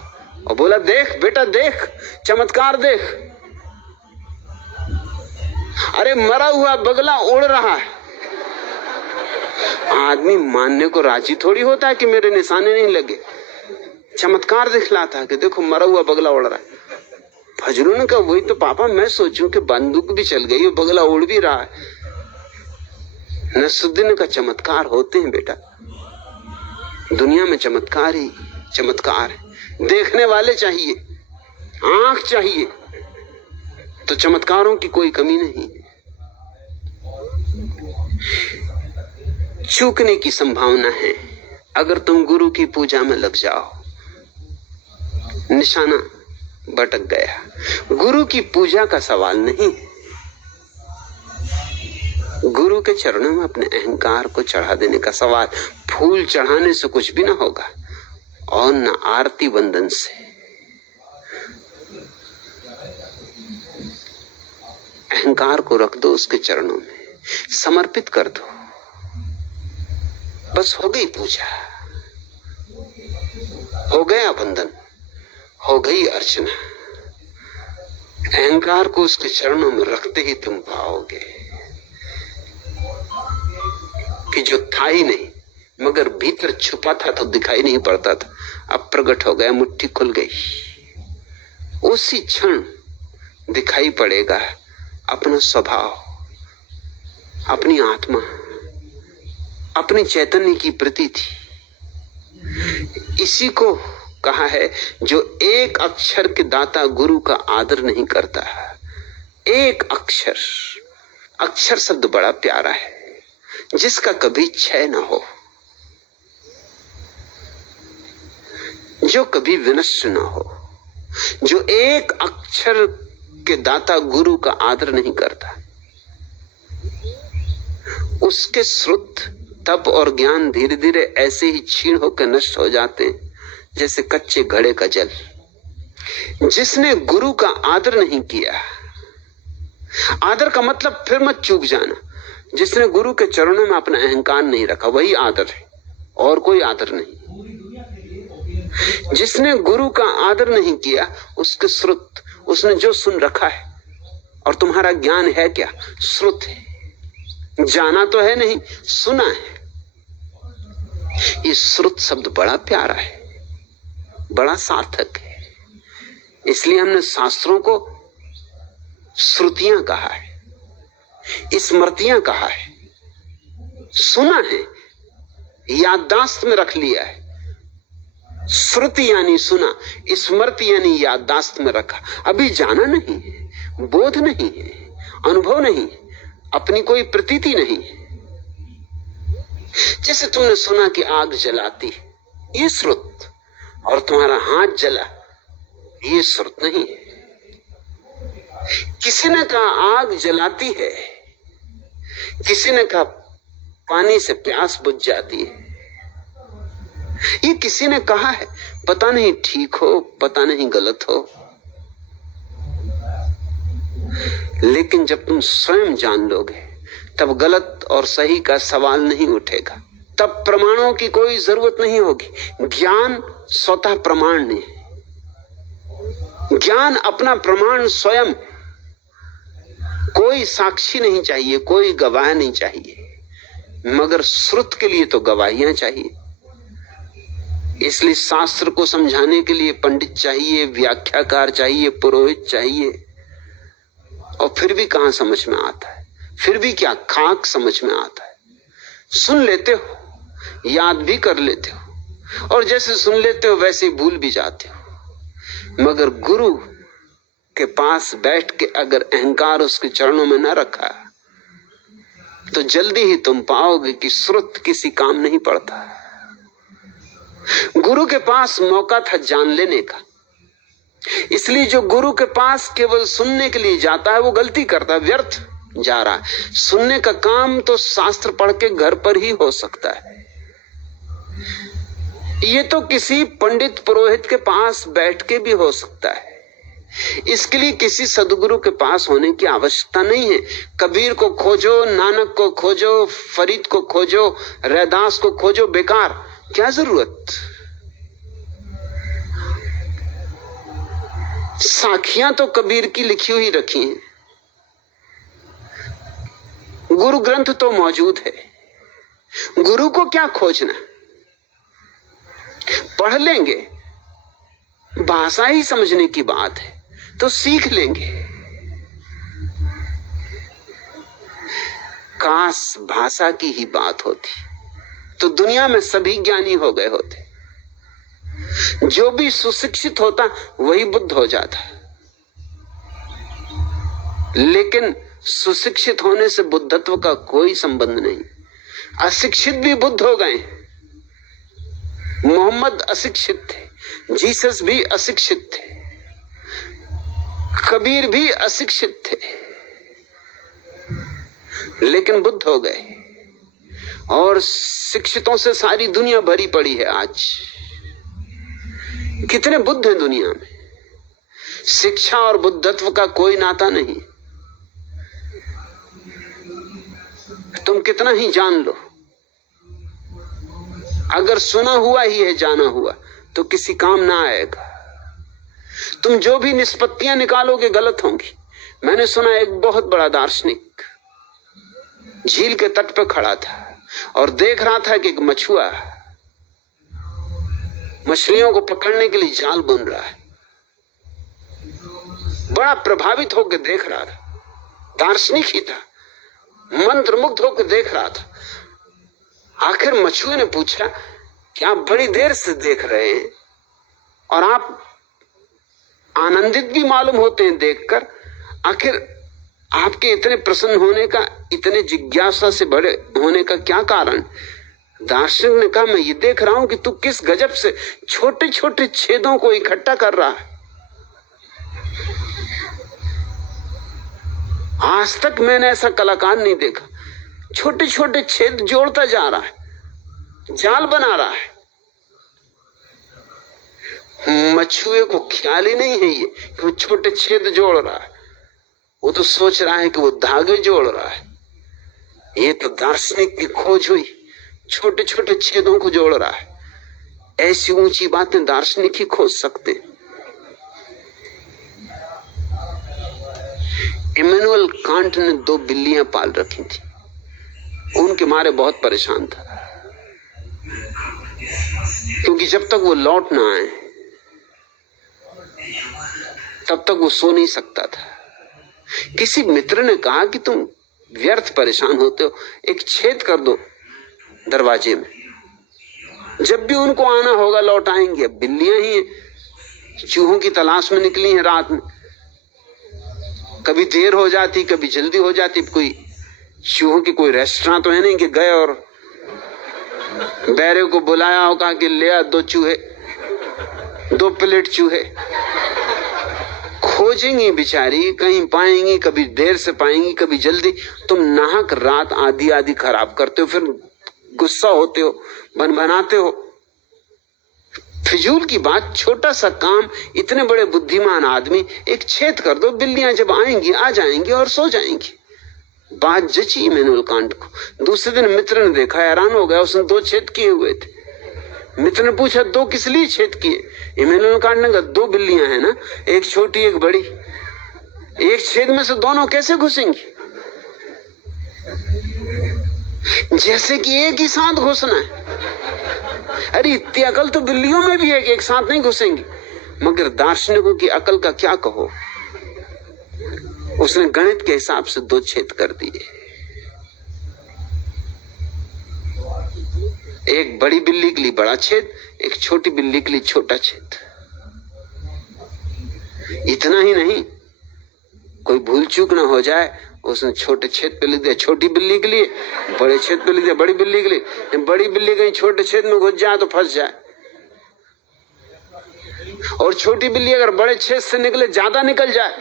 और बोला, देख बेटा देख, चमत्कार देख, अरे मरा हुआ बगला उड़ रहा है। आदमी मानने को राजी थोड़ी होता है कि मेरे निशाने नहीं लगे। चमत्कार दिखलाता है कि देखो मरा हुआ बगला उड़ रहा है। फजलू ने कहा, वही तो पापा मैं सोचूं कि बंदूक भी चल गई और बगला उड़ भी रहा है। नसरुद्दीन का चमत्कार होते हैं बेटा, दुनिया में चमत्कार ही चमत्कार है। देखने वाले चाहिए, आंख चाहिए, तो चमत्कारों की कोई कमी नहीं। चूकने की संभावना है अगर तुम गुरु की पूजा में लग जाओ। निशाना भटक गया। गुरु की पूजा का सवाल नहीं, गुरु के चरणों में अपने अहंकार को चढ़ा देने का सवाल। फूल चढ़ाने से कुछ भी ना होगा और न आरती बंधन से। अहंकार को रख दो उसके चरणों में, समर्पित कर दो, बस हो गई पूजा, हो गया बंधन, हो गई अर्चना। अहंकार को उसके चरणों में रखते ही तुम पाओगे कि जो था ही नहीं मगर भीतर छुपा था तो दिखाई नहीं पड़ता था, अब प्रकट हो गया, मुट्ठी खुल गई। उसी क्षण दिखाई पड़ेगा अपना स्वभाव, अपनी आत्मा, अपनी चैतन्य की प्रतीति। इसी को कहा है जो एक अक्षर के दाता गुरु का आदर नहीं करता। एक अक्षर, अक्षर शब्द बड़ा प्यारा है, जिसका कभी क्षय ना हो, जो कभी विनष्ट ना हो। जो एक अक्षर के दाता गुरु का आदर नहीं करता, उसके श्रुत, तप और ज्ञान धीरे धीरे ऐसे ही क्षीण होकर नष्ट हो जाते हैं जैसे कच्चे घड़े का जल। जिसने गुरु का आदर नहीं किया, आदर का मतलब फिर मत चूक जाना, जिसने गुरु के चरणों में अपना अहंकार नहीं रखा वही आदर है, और कोई आदर नहीं। जिसने गुरु का आदर नहीं किया, उसके श्रुत, उसने जो सुन रखा है, और तुम्हारा ज्ञान है क्या? श्रुत है, जाना तो है नहीं, सुना है। ये श्रुत शब्द बड़ा प्यारा है, बड़ा सार्थक है, इसलिए हमने शास्त्रों को श्रुतियां कहा है, स्मृतियां कहा है। सुना है, याददाश्त में रख लिया है। श्रुति यानी सुना, स्मृति यानी याददाश्त में रखा। अभी जाना नहीं है, बोध नहीं है, अनुभव नहीं, अपनी कोई प्रतीति नहीं। जैसे तुमने सुना कि आग जलाती, ये श्रुत, और तुम्हारा हाथ जला, ये श्रुत नहीं है। किसी ने कहा आग जलाती है, किसी ने कहा पानी से प्यास बुझ जाती है। ये किसी ने कहा है, पता नहीं ठीक हो, पता नहीं गलत हो, लेकिन जब तुम स्वयं जान लोगे तब गलत और सही का सवाल नहीं उठेगा। तब प्रमाणों की कोई जरूरत नहीं होगी। ज्ञान स्वतः प्रमाण नहीं, ज्ञान अपना प्रमाण स्वयं। कोई साक्षी नहीं चाहिए, कोई गवाह नहीं चाहिए। मगर श्रुत के लिए तो गवाहियां चाहिए। इसलिए शास्त्र को समझाने के लिए पंडित चाहिए, व्याख्याकार चाहिए, पुरोहित चाहिए। और फिर भी कहां समझ में आता है, फिर भी क्या खाक समझ में आता है। सुन लेते हो, याद भी कर लेते हो, और जैसे सुन लेते हो वैसे ही भूल भी जाते हो। मगर गुरु के पास बैठ के अगर अहंकार उसके चरणों में न रखा तो जल्दी ही तुम पाओगे कि श्रुत किसी काम नहीं पड़ता। गुरु के पास मौका था जान लेने का, इसलिए जो गुरु के पास केवल सुनने के लिए जाता है वो गलती करता है, व्यर्थ जा रहा है। सुनने का काम तो शास्त्र पढ़ के घर पर ही हो सकता है। ये तो किसी पंडित पुरोहित के पास बैठ के भी हो सकता है। इसके लिए किसी सदगुरु के पास होने की आवश्यकता नहीं है। कबीर को खोजो, नानक को खोजो, फरीद को खोजो, रैदास को खोजो, बेकार, क्या जरूरत। साखियां तो कबीर की लिखी हुई रखी हैं, गुरु ग्रंथ तो मौजूद है। गुरु को क्या खोजना, पढ़ लेंगे, भाषा ही समझने की बात है तो सीख लेंगे। काश भाषा की ही बात होती तो दुनिया में सभी ज्ञानी हो गए होते। जो भी सुशिक्षित होता वही बुद्ध हो जाता। लेकिन सुशिक्षित होने से बुद्धत्व का कोई संबंध नहीं। अशिक्षित भी बुद्ध हो गए। मोहम्मद अशिक्षित थे, जीसस भी अशिक्षित थे, कबीर भी अशिक्षित थे, लेकिन बुद्ध हो गए। और शिक्षितों से सारी दुनिया भरी पड़ी है। आज कितने बुद्ध हैं दुनिया में। शिक्षा और बुद्धत्व का कोई नाता नहीं। तुम कितना ही जान लो, अगर सुना हुआ ही है, जाना हुआ, तो किसी काम ना आएगा। तुम जो भी निष्पत्तियां निकालोगे गलत होंगी। मैंने सुना एक बहुत बड़ा दार्शनिक झील के तट पर खड़ा था और देख रहा था कि एक मछुआ मछलियों को पकड़ने के लिए जाल बुन रहा है। बड़ा प्रभावित होकर देख रहा था, दार्शनिक ही था, मंत्रमुग्ध होकर देख रहा था। आखिर मछुए ने पूछा कि आप बड़ी देर से देख रहे हैं और आप आनंदित भी मालूम होते हैं देखकर, आखिर आपके इतने प्रसन्न होने का, इतने जिज्ञासा से बड़े होने का क्या कारण। दार्शनिक ने कहा, मैं ये देख रहा हूं कि तू किस गजब से छोटे छोटे छेदों को इकट्ठा कर रहा है। आज तक मैंने ऐसा कलाकार नहीं देखा। छोटे छोटे छेद जोड़ता जा रहा है, जाल बना रहा है। मछुए को ख्याल ही नहीं है ये कि वो छोटे छेद जोड़ रहा है। वो तो सोच रहा है कि वो धागे जोड़ रहा है। ये तो दार्शनिक की खोज हुई, छोटे छोटे छेदों को जोड़ रहा है। ऐसी ऊंची बातें दार्शनिक ही खोज सकते। इमैनुअल कांट ने 2 बिल्लियां पाल रखी थी। उनके मारे बहुत परेशान था, क्योंकि जब तक वो लौट ना आए तब तक वो सो नहीं सकता था। किसी मित्र ने कहा कि तुम व्यर्थ परेशान होते हो, एक छेद कर दो दरवाजे में, जब भी उनको आना होगा लौट आएंगे। अब बिल्लियां ही हैं, चूहों की तलाश में निकली हैं रात में, कभी देर हो जाती, कभी जल्दी हो जाती। कोई चूहों की कोई रेस्टोरेंट तो है नहीं कि गए और बैरे को बुलाया हो, कहा कि ले आ 2 चूहे, 2 प्लेट चूहे। खोजेंगी बेचारी, कहीं पाएंगी, कभी देर से पाएंगी, कभी जल्दी। तुम नाहक रात आधी आधी खराब करते हो, फिर गुस्सा होते हो, बनाते हो। फिजूल की बात, छोटा सा काम। इतने बड़े बुद्धिमान आदमी, एक छेद कर दो, बिल्लियां जब आएंगी आ जाएंगी और सो जाएंगी। बात जची इमैनुअल कांट को। दूसरे दिन मित्र ने देखा, हैरान हो गया, उसने 2 छेद किए हुए थे। मित्र ने पूछा 2 किस लिए छेद किए? इमैनुअल कांट ने कहा 2 बिल्लियां हैं ना, एक छोटी एक बड़ी, एक छेद में से दोनों कैसे घुसेंगी? जैसे कि एक ही साथ घुसना है। अरे इतनी अकल तो बिल्लियों में भी है कि एक साथ नहीं घुसेंगी। मगर दार्शनिकों की अकल का क्या कहो, उसने गणित के हिसाब से 2 छेद कर दिए। एक बड़ी बिल्ली के लिए बड़ा छेद, एक छोटी बिल्ली के लिए छोटा छेद। इतना ही नहीं, कोई भूल चूक ना हो जाए, उसने छोटे छेद पे लिख दिया छोटी बिल्ली के लिए, बड़े छेद पे लिख दिया बड़ी बिल्ली के लिए। बड़ी बिल्ली कहीं छोटे छेद में घुस जाए तो फंस जाए, और छोटी बिल्ली अगर बड़े छेद से निकले ज्यादा निकल जाए।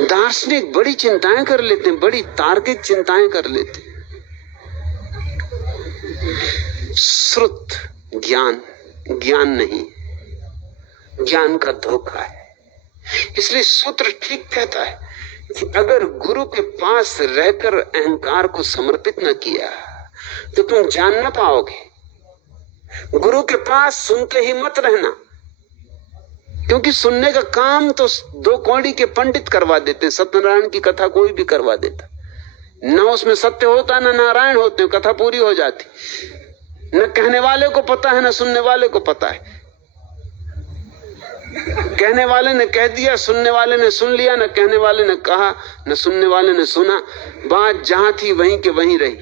दार्शनिक बड़ी चिंताएं कर लेते हैं, बड़ी तार्किक चिंताएं कर लेते हैं। श्रुत ज्ञान ज्ञान नहीं, ज्ञान का धोखा है। इसलिए सूत्र ठीक कहता है कि अगर गुरु के पास रहकर अहंकार को समर्पित न किया तो तुम जान न पाओगे। गुरु के पास सुनते ही मत रहना, क्योंकि सुनने का काम तो 2 कौड़ी के पंडित करवा देते हैं। सत्यनारायण की कथा कोई भी करवा देता, न उसमें सत्य होता न नारायण होते, कथा पूरी हो जाती। न कहने वाले को पता है न सुनने वाले को पता है। कहने वाले ने कह दिया, सुनने वाले ने सुन लिया, न कहने वाले ने कहा न सुनने वाले ने सुना। बात जहां थी वहीं के वहीं रही।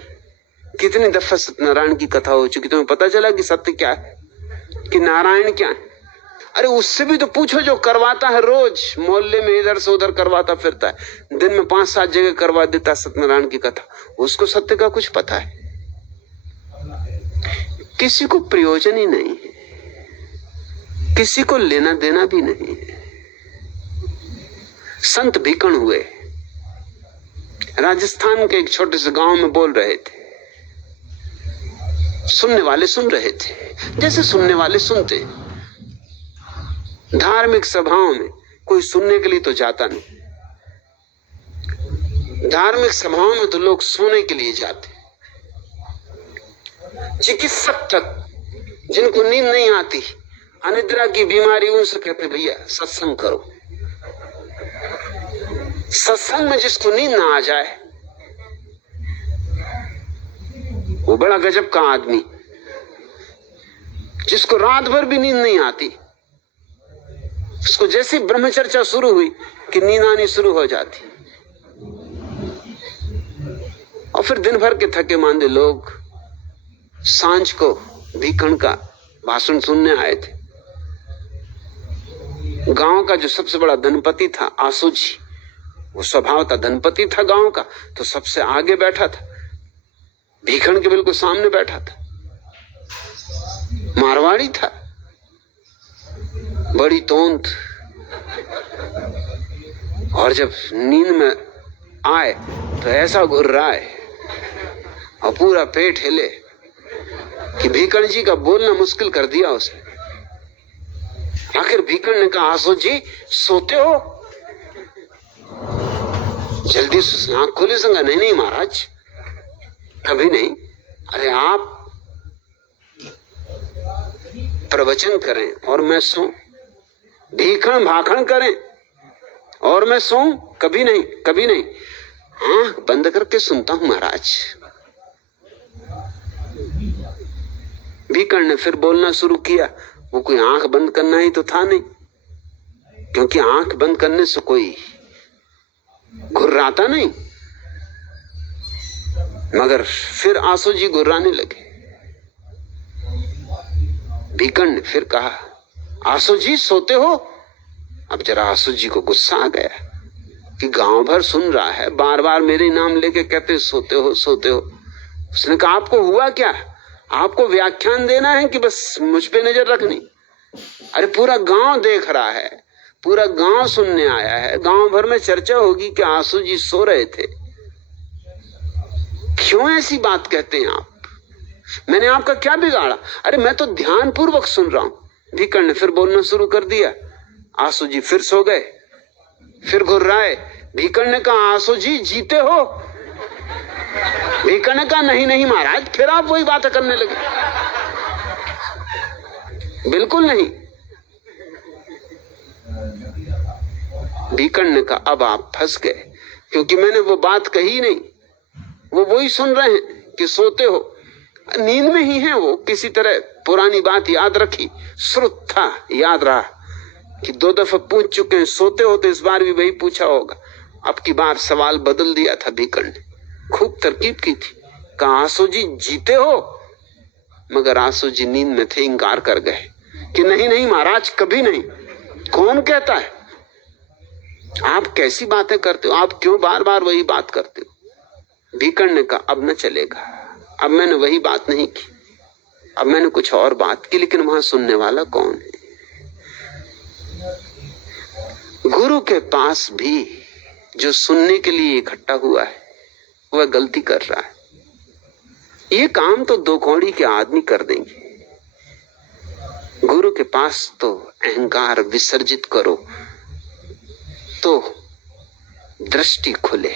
कितनी दफा सत्यनारायण की कथा हो चुकी, तुम्हें पता चला कि सत्य क्या है, कि नारायण क्या है। अरे उससे भी तो पूछो जो करवाता है, रोज मोहल्ले में इधर से उधर करवाता फिरता है, दिन में 5-7 जगह करवा देता सत्यनारायण की कथा, उसको सत्य का कुछ पता है? किसी को प्रयोजन ही नहीं है, किसी को लेना देना भी नहीं है। संत भीकण हुए, राजस्थान के एक छोटे से गांव में बोल रहे थे। सुनने वाले सुन रहे थे, जैसे सुनने वाले सुनते। धार्मिक सभाओं में कोई सुनने के लिए तो जाता नहीं, धार्मिक सभाओं में तो लोग सोने के लिए जाते। चिकित्सक तक जिनको नींद नहीं आती, अनिद्रा की बीमारी, उनसे कहते भैया सत्संग करो। सत्संग में जिसको नींद ना आ जाए वो बड़ा गजब का आदमी। जिसको रात भर भी नींद नहीं आती, उसको जैसी ब्रह्मचर्चा शुरू हुई कि नींद आनी शुरू हो जाती। और फिर दिन भर के थके मांदे लोग सांझ को भीकण का भाषण सुनने आए थे। गांव का जो सबसे बड़ा धनपति था आसुजी, वो स्वभाव था धनपति था गांव का, तो सबसे आगे बैठा था, भीखण के बिल्कुल सामने बैठा था। मारवाड़ी था, बड़ी तोंद, और जब नींद में आए तो ऐसा घुर रहा है और पूरा पेट हिले कि भीकण जी का बोलना मुश्किल कर दिया उसने। आखिर भीकण ने कहा, आसो जी सोते हो? जल्दी से आंख खोली। संगा नहीं नहीं महाराज, कभी नहीं। अरे आप प्रवचन करें और मैं सो, भीखण भाखण करें और मैं सो, कभी नहीं कभी नहीं। आंख बंद करके सुनता हूं महाराज। भीकण ने फिर बोलना शुरू किया। वो कोई आंख बंद करना ही तो था नहीं, क्योंकि आंख बंद करने से कोई घुर्राता नहीं। मगर फिर आंसू जी घुर्राने लगे। भीकण ने फिर कहा, आंसू जी सोते हो? अब जरा आंसू जी को गुस्सा आ गया कि गांव भर सुन रहा है, बार बार मेरे नाम लेके कहते सोते हो सोते हो। उसने कहा, आपको हुआ क्या? आपको व्याख्यान देना है कि बस मुझ पे नजर रखनी? अरे पूरा गांव देख रहा है, पूरा गांव सुनने आया है, गांव भर में चर्चा होगी कि आंसू जी सो रहे थे। क्यों ऐसी बात कहते हैं आप? मैंने आपका क्या बिगाड़ा? अरे मैं तो ध्यान पूर्वक सुन रहा हूं। भीकण ने फिर बोलना शुरू कर दिया। आंसू जी फिर सो गए, फिर घुर्राए। भीकण ने कहा, आंसू जी जीते हो? भीकण ने कहा, नहीं नहीं महाराज। फिर आप वही बातें करने लगे। बिल्कुल नहीं। भीकण ने कहा, अब आप फंस गए, क्योंकि मैंने वो बात कही नहीं। वो वही सुन रहे हैं कि सोते हो, नींद में ही है। वो किसी तरह पुरानी बात याद रखी, श्रुत था, याद रहा कि 2 दफा पूछ चुके हैं सोते हो, तो इस बार भी वही पूछा होगा। अब की बार सवाल बदल दिया था भीकण ने, खूब तरकीब की थी। कहा आसू जी जीते हो? मगर आसू जी नींद में थे, इंकार कर गए कि नहीं नहीं महाराज, कभी नहीं। कौन कहता है? आप कैसी बातें करते हो? आप क्यों बार बार वही बात करते हो? भीकण ने कहा अब न चलेगा, अब मैंने वही बात नहीं की, अब मैंने कुछ और बात की। लेकिन वहां सुनने वाला कौन है? गुरु के पास भी जो सुनने के लिए इकट्ठा हुआ है वह गलती कर रहा है। ये काम तो 2 कौड़ी के आदमी कर देंगे। गुरु के पास तो अहंकार विसर्जित करो तो दृष्टि खुले।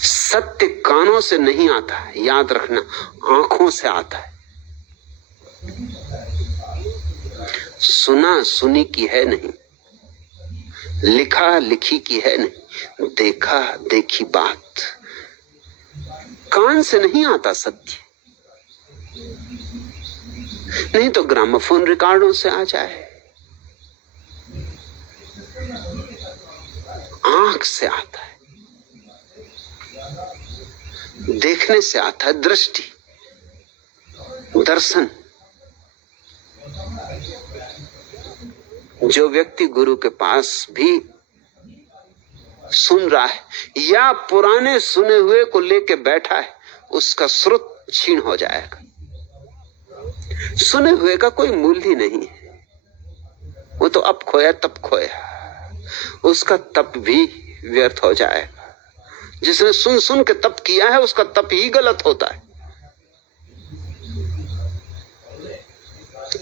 सत्य कानों से नहीं आता, याद रखना, आंखों से आता है। सुना सुनी की है नहीं, लिखा लिखी की है नहीं, देखा देखी बात। कान से नहीं आता सत्य, नहीं तो ग्रामोफोन रिकॉर्डों से आ जाए। आंख से आता है, देखने से आता है, दृष्टि, दर्शन। जो व्यक्ति गुरु के पास भी सुन रहा है या पुराने सुने हुए को लेके बैठा है, उसका श्रुत क्षीण हो जाएगा। सुने हुए का कोई मूल्य ही नहीं है। वो तो अब खोया तब खोया, उसका तप भी व्यर्थ हो जाएगा। जिसने सुन सुन के तप किया है उसका तप ही गलत होता है।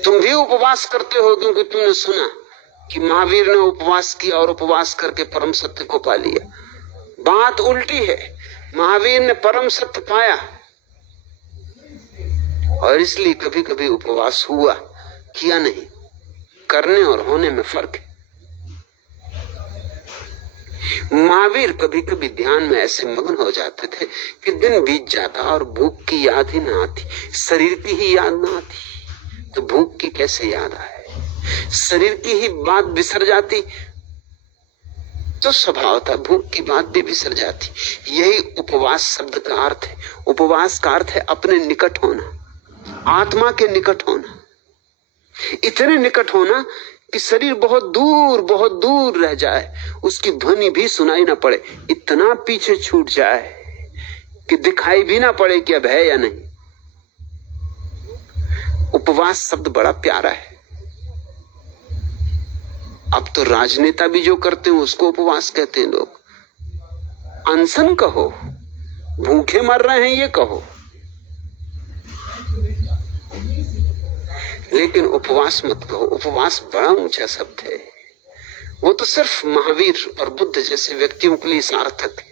तुम भी उपवास करते हो क्योंकि तुमने सुना कि महावीर ने उपवास किया और उपवास करके परम सत्य को पा लिया। बात उल्टी है। महावीर ने परम सत्य पाया और इसलिए कभी कभी उपवास हुआ, किया नहीं। करने और होने में फर्क है। महावीर कभी कभी ध्यान में ऐसे मग्न हो जाते थे कि दिन बीत जाता और भूख की याद ही ना आती, शरीर की ही याद ना आती, तो भूख की कैसे याद आए? शरीर की ही बात बिसर जाती तो स्वभाव था भूख की बात भी बिसर जाती। यही उपवास शब्द का अर्थ है। उपवास का अर्थ है अपने निकट होना, आत्मा के निकट होना, इतने निकट होना कि शरीर बहुत दूर रह जाए, उसकी ध्वनि भी सुनाई ना पड़े, इतना पीछे छूट जाए कि दिखाई भी ना पड़े कि अब है या नहीं। उपवास शब्द बड़ा प्यारा है। अब तो राजनेता भी जो करते हैं उसको उपवास कहते हैं लोग। अनशन कहो, भूखे मर रहे हैं ये कहो, लेकिन उपवास मत कहो। उपवास बड़ा ऊंचा शब्द है। वो तो सिर्फ महावीर और बुद्ध जैसे व्यक्तियों के लिए सार्थक है।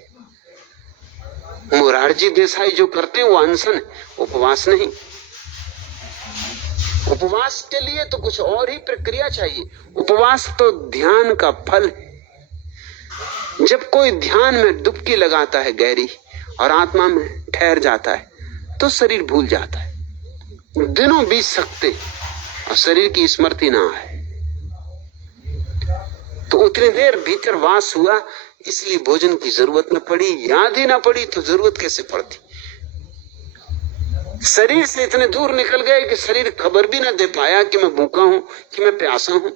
मोरारजी देसाई जो करते हैं वो अनशन है, उपवास नहीं। उपवास के लिए तो कुछ और ही प्रक्रिया चाहिए। उपवास तो ध्यान का फल है। जब कोई ध्यान में डुबकी लगाता है गहरी और आत्मा में ठहर जाता है तो शरीर भूल जाता है। दिनों बीत सकते और शरीर की स्मृति ना आए, तो उतनी देर भीतर वास हुआ, इसलिए भोजन की जरूरत न पड़ी। याद ही ना पड़ी तो जरूरत कैसे पड़ती? शरीर से इतने दूर निकल गए कि शरीर खबर भी ना दे पाया कि मैं भूखा हूं, कि मैं प्यासा हूं।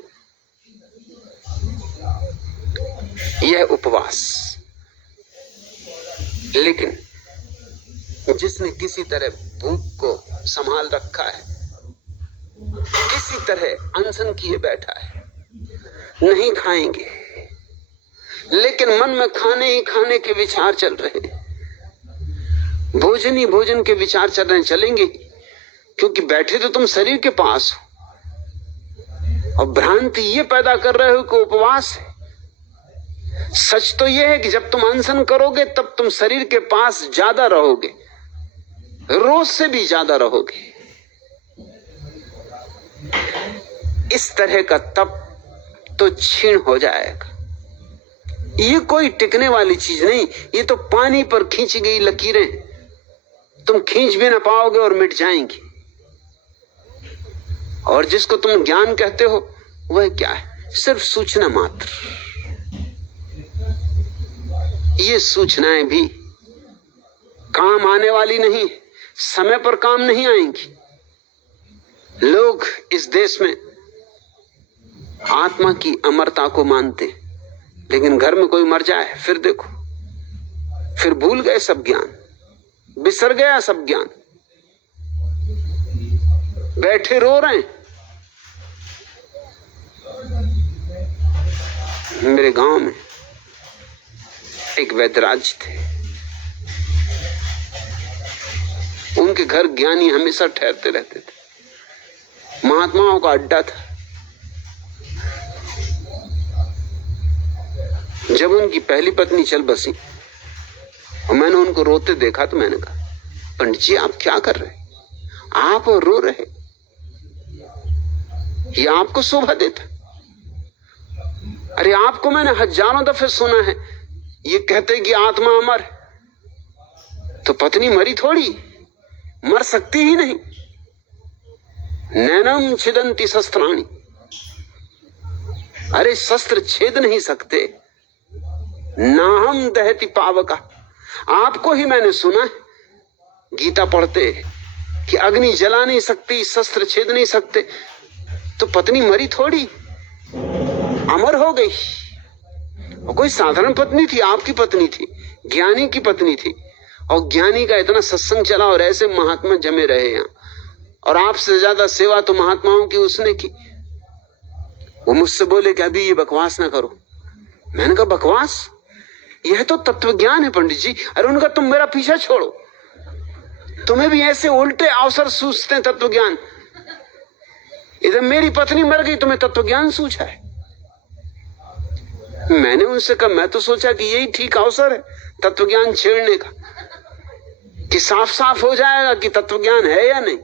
यह उपवास। लेकिन जिसने किसी तरह भूख को संभाल रखा है, किसी तरह अनशन किए बैठा है, नहीं खाएंगे, लेकिन मन में खाने ही खाने के विचार चल रहे हैं, भोजन ही भोजन के विचार चल रहे हैं, चलेंगे क्योंकि बैठे तो तुम शरीर के पास हो और भ्रांति ये पैदा कर रहे हो कि उपवास है। सच तो यह है कि जब तुम अनशन करोगे तब तुम शरीर के पास ज्यादा रहोगे, रोज से भी ज्यादा रहोगे। इस तरह का तप तो क्षीण हो जाएगा। ये कोई टिकने वाली चीज नहीं, ये तो पानी पर खींची गई लकीरें, तुम खींच भी ना पाओगे और मिट जाएंगी। और जिसको तुम ज्ञान कहते हो वह क्या है? सिर्फ सूचना मात्र। ये सूचनाएं भी काम आने वाली नहीं, समय पर काम नहीं आएंगी। लोग इस देश में आत्मा की अमरता को मानते, लेकिन घर में कोई मर जाए फिर देखो, फिर भूल गए सब ज्ञान, बिसर गया सब ज्ञान, बैठे रो रहे हैं। मेरे गांव में एक वैद्यराज थे, उनके घर ज्ञानी हमेशा ठहरते रहते थे, महात्माओं का अड्डा था। जब उनकी पहली पत्नी चल बसी और मैंने उनको रोते देखा तो मैंने कहा, पंडित जी आप क्या कर रहे, आप रो रहे, ये आपको शोभा देता? अरे आपको मैंने हजारों दफे सुना है ये कहते कि आत्मा अमर है, तो पत्नी मरी थोड़ी, मर सकती ही नहीं। नैनम छिदंती शस्त्राणि, अरे शस्त्र छेद नहीं सकते। नाहम दहति पावका, आपको ही मैंने सुना है गीता पढ़ते कि अग्नि जला नहीं सकती, शस्त्र छेद नहीं सकते, तो पत्नी मरी थोड़ी, अमर हो गई। और कोई साधारण पत्नी थी, आपकी पत्नी थी, ज्ञानी की पत्नी थी, और ज्ञानी का इतना सत्संग चला और ऐसे महात्मा जमे रहे यहां, और आपसे ज्यादा सेवा तो महात्माओं की उसने की। वो मुझसे बोले कि अभी ये बकवास ना करो। मैंने कहा बकवास, यह तो तत्व ज्ञान है पंडित जी। अरे उनका तुम मेरा पीछा छोड़ो, तुम्हें भी ऐसे उल्टे अवसर सूझते हैं तत्व ज्ञान। इधर मेरी पत्नी मर गई, तुम्हें तत्व ज्ञान सूझा है। मैंने उनसे कहा, मैं तो सोचा कि यही ठीक अवसर है तत्व ज्ञान छेड़ने का, कि साफ साफ हो जाएगा कि तत्व ज्ञान है या नहीं।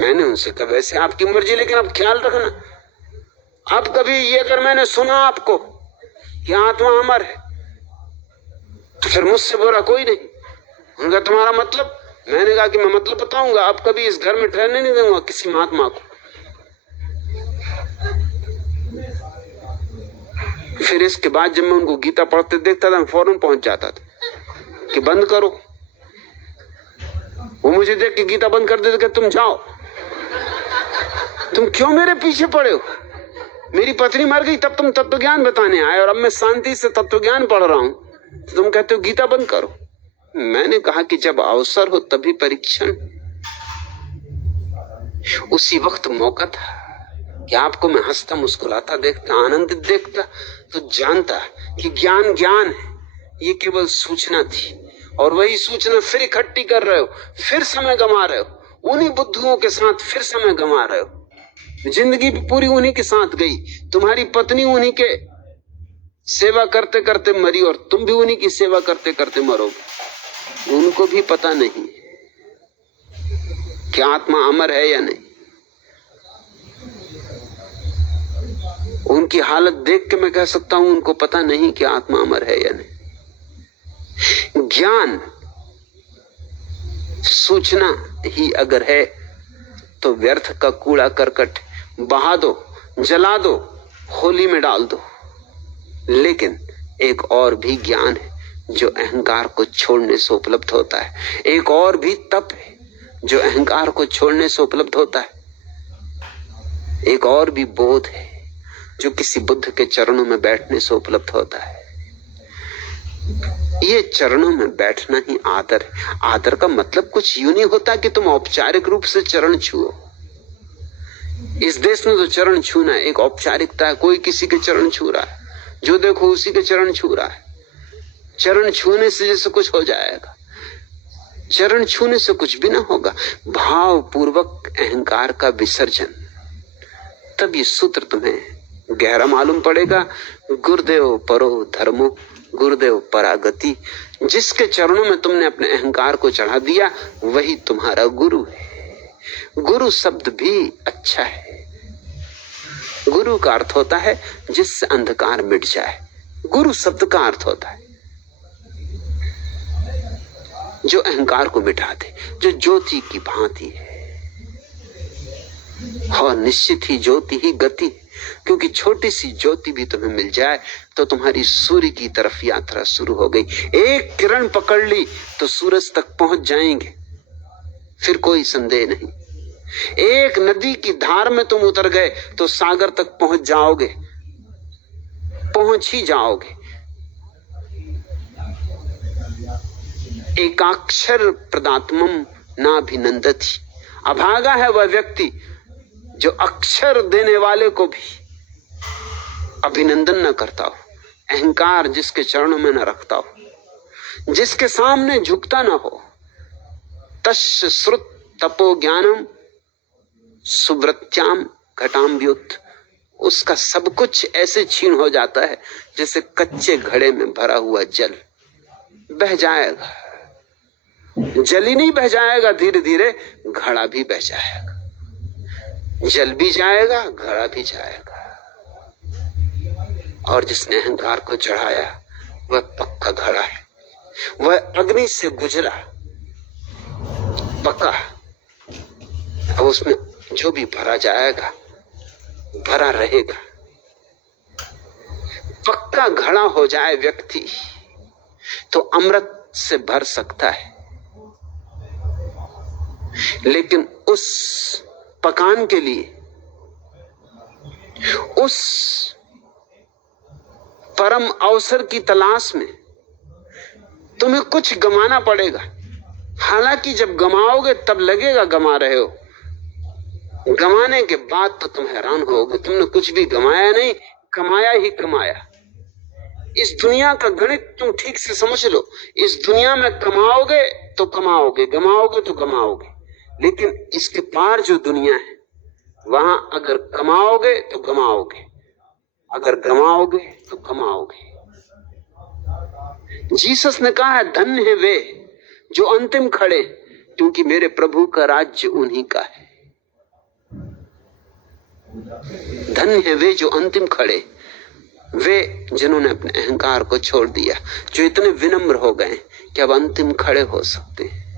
मैंने उनसे कहा वैसे आपकी मर्जी, लेकिन अब ख्याल रखना, अब कभी ये अगर मैंने सुना आपको कि आत्मा अमर है तो फिर मुझसे बुरा कोई नहीं। उनका तुम्हारा मतलब? मैंने कहा कि मैं मतलब बताऊंगा, अब कभी इस घर में ठहरने नहीं दूंगा किसी महात्मा को। फिर इसके बाद जब मैं उनको गीता पढ़ते देखता था, मैं फौरन पहुंच जाता था कि बंद करो। वो मुझे देख के गीता बंद कर देते कि तुम जाओ, तुम क्यों मेरे पीछे पड़े हो? मेरी पत्नी मर गई तब तुम तत्व ज्ञान बताने आए, और अब मैं शांति से तत्व ज्ञान पढ़ रहा हूं तो तुम कहते हो गीता बंद करो। मैंने कहा कि जब अवसर हो तभी परीक्षण। उसी वक्त मौका था कि आपको मैं हंसता मुस्कुराता देखता, आनंदित देखता, तो जानता कि ज्ञान ज्ञान है, ये केवल सूचना थी। और वही सूचना फिर इकट्ठी कर रहे हो, फिर समय गंवा रहे हो, उन्हीं बुद्धुओं के साथ फिर समय गंवा रहे हो। जिंदगी पूरी उन्हीं के साथ गई, तुम्हारी पत्नी उन्हीं के सेवा करते करते मरी, और तुम भी उन्हीं की सेवा करते करते मरोगे। उनको भी पता नहीं कि आत्मा अमर है या नहीं। उनकी हालत देख के मैं कह सकता हूं उनको पता नहीं कि आत्मा अमर है या नहीं। ज्ञान सूचना ही अगर है तो व्यर्थ का कूड़ा करकट बहा दो, जला दो, होली में डाल दो। लेकिन एक और भी ज्ञान है जो अहंकार को छोड़ने से उपलब्ध होता है। एक और भी तप है जो अहंकार को छोड़ने से उपलब्ध होता है। एक और भी बोध है जो किसी बुद्ध के चरणों में बैठने से उपलब्ध होता है। ये चरणों में बैठना ही आदर है। आदर का मतलब कुछ यूं नहीं होता कि तुम औपचारिक रूप से चरण छुओ। इस देश में तो चरण छूना एक औपचारिकता है। कोई किसी के चरण छू रहा है, जो देखो उसी के चरण छू रहा है। चरण छूने से जैसे कुछ हो जाएगा, चरण छूने से कुछ भी ना होगा। भाव पूर्वक अहंकार का विसर्जन, तब ये सूत्र तुम्हें गहरा मालूम पड़ेगा। गुरुदेव परो धर्मो गुरुदेव परागति। जिसके चरणों में तुमने अपने अहंकार को चढ़ा दिया वही तुम्हारा गुरु है। गुरु शब्द भी अच्छा है, गुरु का अर्थ होता है जिससे अंधकार मिट जाए। गुरु शब्द का अर्थ होता है जो अहंकार को मिटा दे, जो ज्योति की भांति है। और निश्चित ही ज्योति ही गति, क्योंकि छोटी सी ज्योति भी तुम्हें मिल जाए तो तुम्हारी सूर्य की तरफ यात्रा शुरू हो गई। एक किरण पकड़ ली तो सूरज तक पहुंच जाएंगे, फिर कोई संदेह नहीं। एक नदी की धार में तुम उतर गए तो सागर तक पहुंच जाओगे, पहुंच ही जाओगे। एकाक्षर प्रदात्मम नाभिनंदति। अभागा है वह व्यक्ति जो अक्षर देने वाले को भी अभिनंदन न करता हो, अहंकार जिसके चरणों में न रखता हो, जिसके सामने झुकता न हो। तस्य श्रुत तपो ज्ञानम सुव्रत्याम घटाम्युत। उसका सब कुछ ऐसे छीन हो जाता है जैसे कच्चे घड़े में भरा हुआ जल बह जाएगा। जल ही नहीं बह जाएगा, धीरे धीरे घड़ा भी बह जाएगा। जल भी जाएगा, घड़ा भी जाएगा। और जिसने अहंकार को चढ़ाया वह पक्का घड़ा है, वह अग्नि से गुजरा पक्का। अब उसमें जो भी भरा जाएगा भरा रहेगा। पक्का घड़ा हो जाए व्यक्ति तो अमृत से भर सकता है, लेकिन उस पकान के लिए, उस परम अवसर की तलाश में तुम्हें कुछ गंवाना पड़ेगा। हालांकि जब गंवाओगे तब लगेगा गंवा रहे हो, गंवाने के बाद तो तुम हैरान होगे तुमने कुछ भी गंवाया नहीं, कमाया ही कमाया। इस दुनिया का गणित तुम ठीक से समझ लो। इस दुनिया में कमाओगे तो कमाओगे, गंवाओगे तो गंवाओगे, लेकिन इसके पार जो दुनिया है वहां अगर कमाओगे तो गंवाओगे, अगर गंवाओगे तो कमाओगे। जीसस ने कहा है धन्य है वे जो अंतिम खड़े, क्योंकि मेरे प्रभु का राज्य उन्हीं का है। धन्य है वे जो अंतिम खड़े, वे जिन्होंने अपने अहंकार को छोड़ दिया, जो इतने विनम्र हो गए कि अब अंतिम खड़े हो सकते हैं।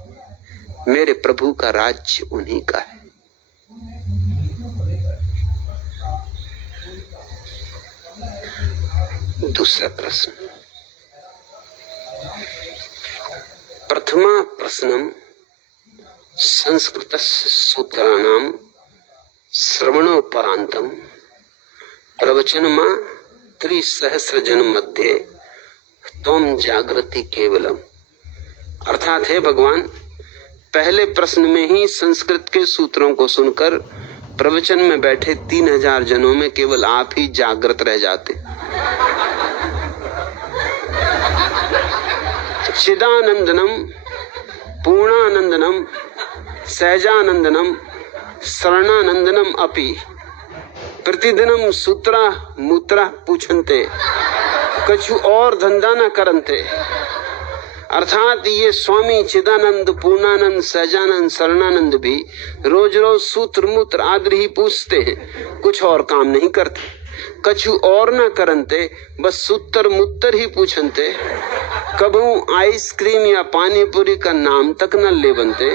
मेरे प्रभु का राज्य उन्हीं का है। दूसरा प्रश्न। प्रथमा प्रश्नम संस्कृतस्य सूत्राणाम श्रवणोपरांतम प्रवचनमा त्रिसहस्रजन मध्ये त्वं जागृति केवलम। अर्थात हे भगवान, पहले प्रश्न में ही संस्कृत के सूत्रों को सुनकर प्रवचन में बैठे 3000 जनों में केवल आप ही जागृत रह जाते। चिदानंदनम पूर्णानंदनम सहजानंदनम शरणानंदनम अपि प्रतिदिनम सूत्रा मूत्रा पूछन्ते कछु और धंधा न करन्ते। अर्थात ये स्वामी चिदानंद, पूर्णानंद, सहजानंद, शरणानंद भी रोज रोज सूत्र मूत्र आदि ही पूछते हैं, कुछ और काम नहीं करते। कछु और न करन्ते, बस सूत्र मूत्र ही पूछन्ते। कबहू आइसक्रीम या पानी पूरी का नाम तक न ले बनते।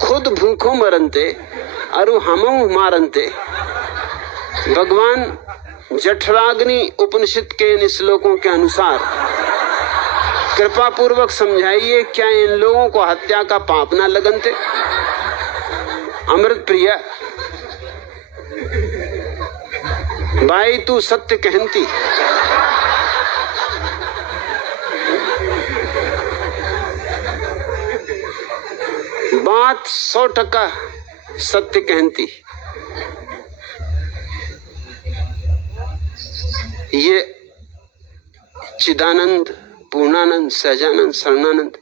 खुद भूखों मरनते अरु हमऊ मारनते। भगवान जठराग्नि उपनिषद के इन श्लोकों के अनुसार कृपा पूर्वक समझाइए, क्या इन लोगों को हत्या का पाप ना लगनते? अमृत प्रिया भाई, तू सत्य कहती। बात 100% सत्य कहती। ये चिदानंद, पूर्णानंद, सहजानंद, शरणानंद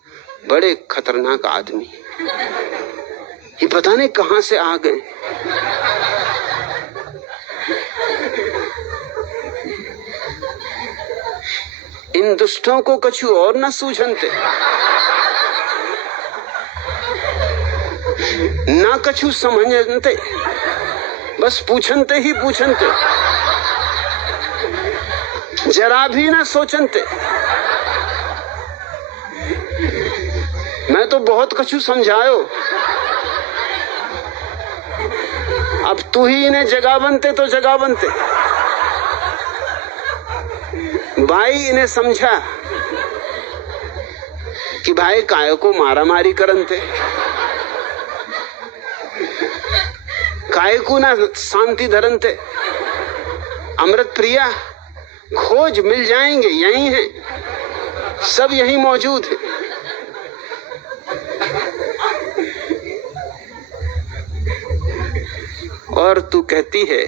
बड़े खतरनाक आदमी, ये पता नहीं कहां से आ गए। इन दुष्टों को कछु और न सूझनते, ना कछु समझनते, बस पूछनते ही पूछनते। जरा भी ना सोचनते। मैं तो बहुत कछु समझायो, अब तू ही इन्हें जगा बनते तो जगा बनते। भाई इन्हें समझा कि भाई काय को मारा मारी करन थे, काय को ना शांति धरन थे। अमृत प्रिया खोज, मिल जाएंगे, यही है, सब यही मौजूद है। और तू कहती है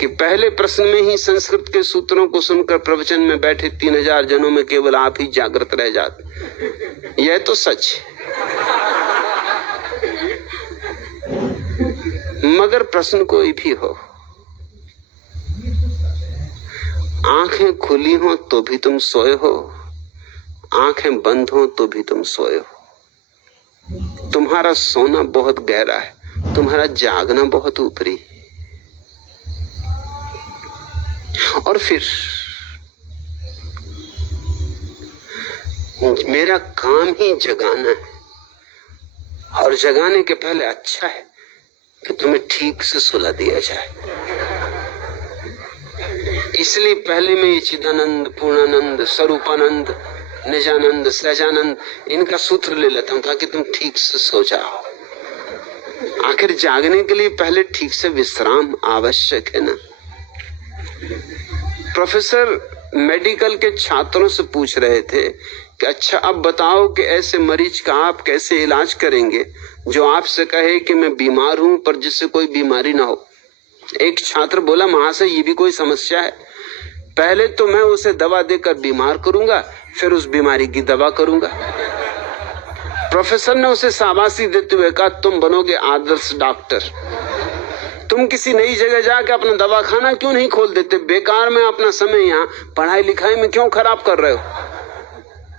कि पहले प्रश्न में ही संस्कृत के सूत्रों को सुनकर प्रवचन में बैठे 3000 जनों में केवल आप ही जागृत रह जाते। यह तो सच है, मगर प्रश्न कोई भी हो, आंखें खुली हो तो भी तुम सोए हो, आंखें बंद हो तो भी तुम सोए हो। तुम्हारा सोना बहुत गहरा है, तुम्हारा जागना बहुत ऊपरी। और फिर मेरा काम ही जगाना है, और जगाने के पहले अच्छा है कि तुम्हें ठीक से सुला दिया जाए। इसलिए पहले मैं ये चिदानंद, पूर्णानंद, स्वरूपानंद, निजानंद, सहजानंद इनका सूत्र ले लेता हूं ताकि तुम ठीक से सो जाओ। आखिर जागने के लिए पहले ठीक से विश्राम आवश्यक है ना। प्रोफेसर मेडिकल के छात्रों से पूछ रहे थे कि अच्छा अब बताओ कि ऐसे मरीज का आप कैसे इलाज करेंगे जो आपसे कहे कि मैं बीमार हूं पर जिससे कोई बीमारी ना हो। एक छात्र बोला, महाशय ये भी कोई समस्या है, पहले तो मैं उसे दवा देकर बीमार करूंगा, फिर उस बीमारी की दवा करूंगा। प्रोफेसर ने उसे शाबाशी देते हुए कहा, तुम बनोगे आदर्श डॉक्टर। तुम किसी नई जगह जाके अपना दवाखाना क्यों नहीं खोल देते? बेकार में अपना समय यहाँ पढ़ाई लिखाई में क्यों खराब कर रहे हो?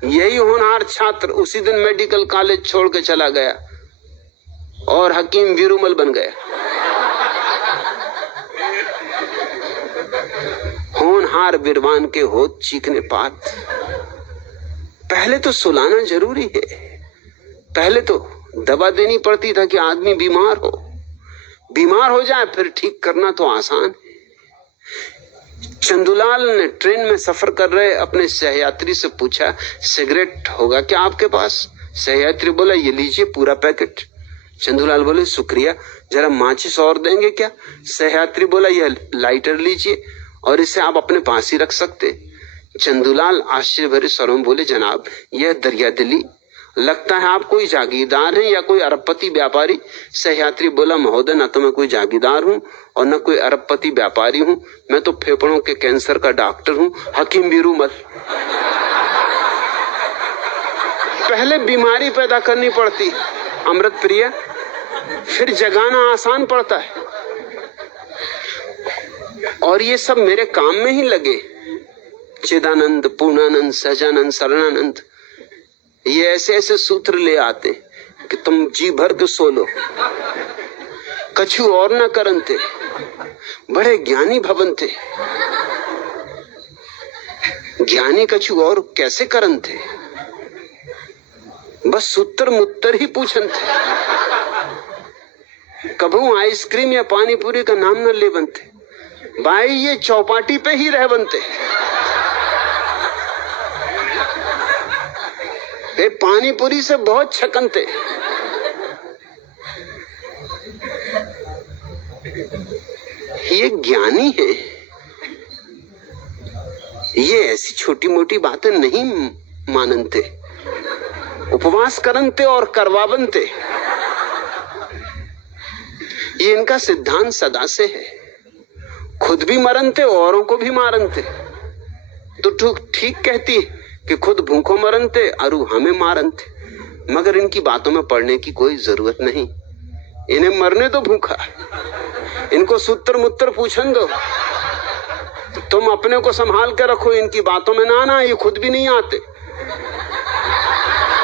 यही होनहार छात्र उसी दिन मेडिकल कॉलेज छोड़ के चला गया और हकीम वीरूमल बन गया। होनहार विद्वान के होत चीखने पात। पहले तो सुलाना जरूरी है, पहले तो दवा देनी पड़ती था कि आदमी बीमार हो जाए, फिर ठीक करना तो आसान है। चंदूलाल ने ट्रेन में सफर कर रहे अपने सहयात्री से पूछा, सिगरेट होगा क्या आपके पास? सहयात्री बोला, ये लीजिए पूरा पैकेट। चंदूलाल बोले, शुक्रिया, जरा माचिस और देंगे क्या? सहयात्री बोला, यह लाइटर लीजिए और इसे आप अपने पास ही रख सकते। चंदूलाल आश्चर्य भरे स्वरों में बोले, जनाब यह दरिया दिली, लगता है आप कोई जागीरदार हैं या कोई अरबपति व्यापारी। सहयात्री बोला, महोदय न तो मैं कोई जागीरदार हूं और न कोई अरबपति व्यापारी हूं, मैं तो फेफड़ों के कैंसर का डॉक्टर हूं, हकीम वीरूमल। पहले बीमारी पैदा करनी पड़ती अमृत प्रिया, फिर जगाना आसान पड़ता है। और ये सब मेरे काम में ही लगे, चिदानंद, पूर्णानंद, सहजानंद, शरणानंद, ये ऐसे ऐसे सूत्र ले आते कि तुम जी भर के सो लो, कछु और न करन थे, बड़े ज्ञानी भवन थे। ज्ञानी कछु और कैसे करन थे, बस सूत्र मुत्तर ही पूछन थे, कभू आइसक्रीम या पानी पूरी का नाम न ले बनते। भाई ये चौपाटी पे ही रह बनते। वे पानी पूरी से बहुत छकन थे। ये ज्ञानी है, ये ऐसी छोटी मोटी बातें नहीं मानते, उपवास करनते और करवावनते। ये इनका सिद्धांत सदा से है, खुद भी मरनते औरों को भी मारनते। तो ठीक कहती है कि खुद भूखों मरनते अरु हमें मारनते, मगर इनकी बातों में पड़ने की कोई जरूरत नहीं। इन्हें मरने तो भूखा, इनको सूत्र मुत्तर पूछन दो। तुम अपने को संभाल के रखो, इनकी बातों में ना आना, ये खुद भी नहीं आते।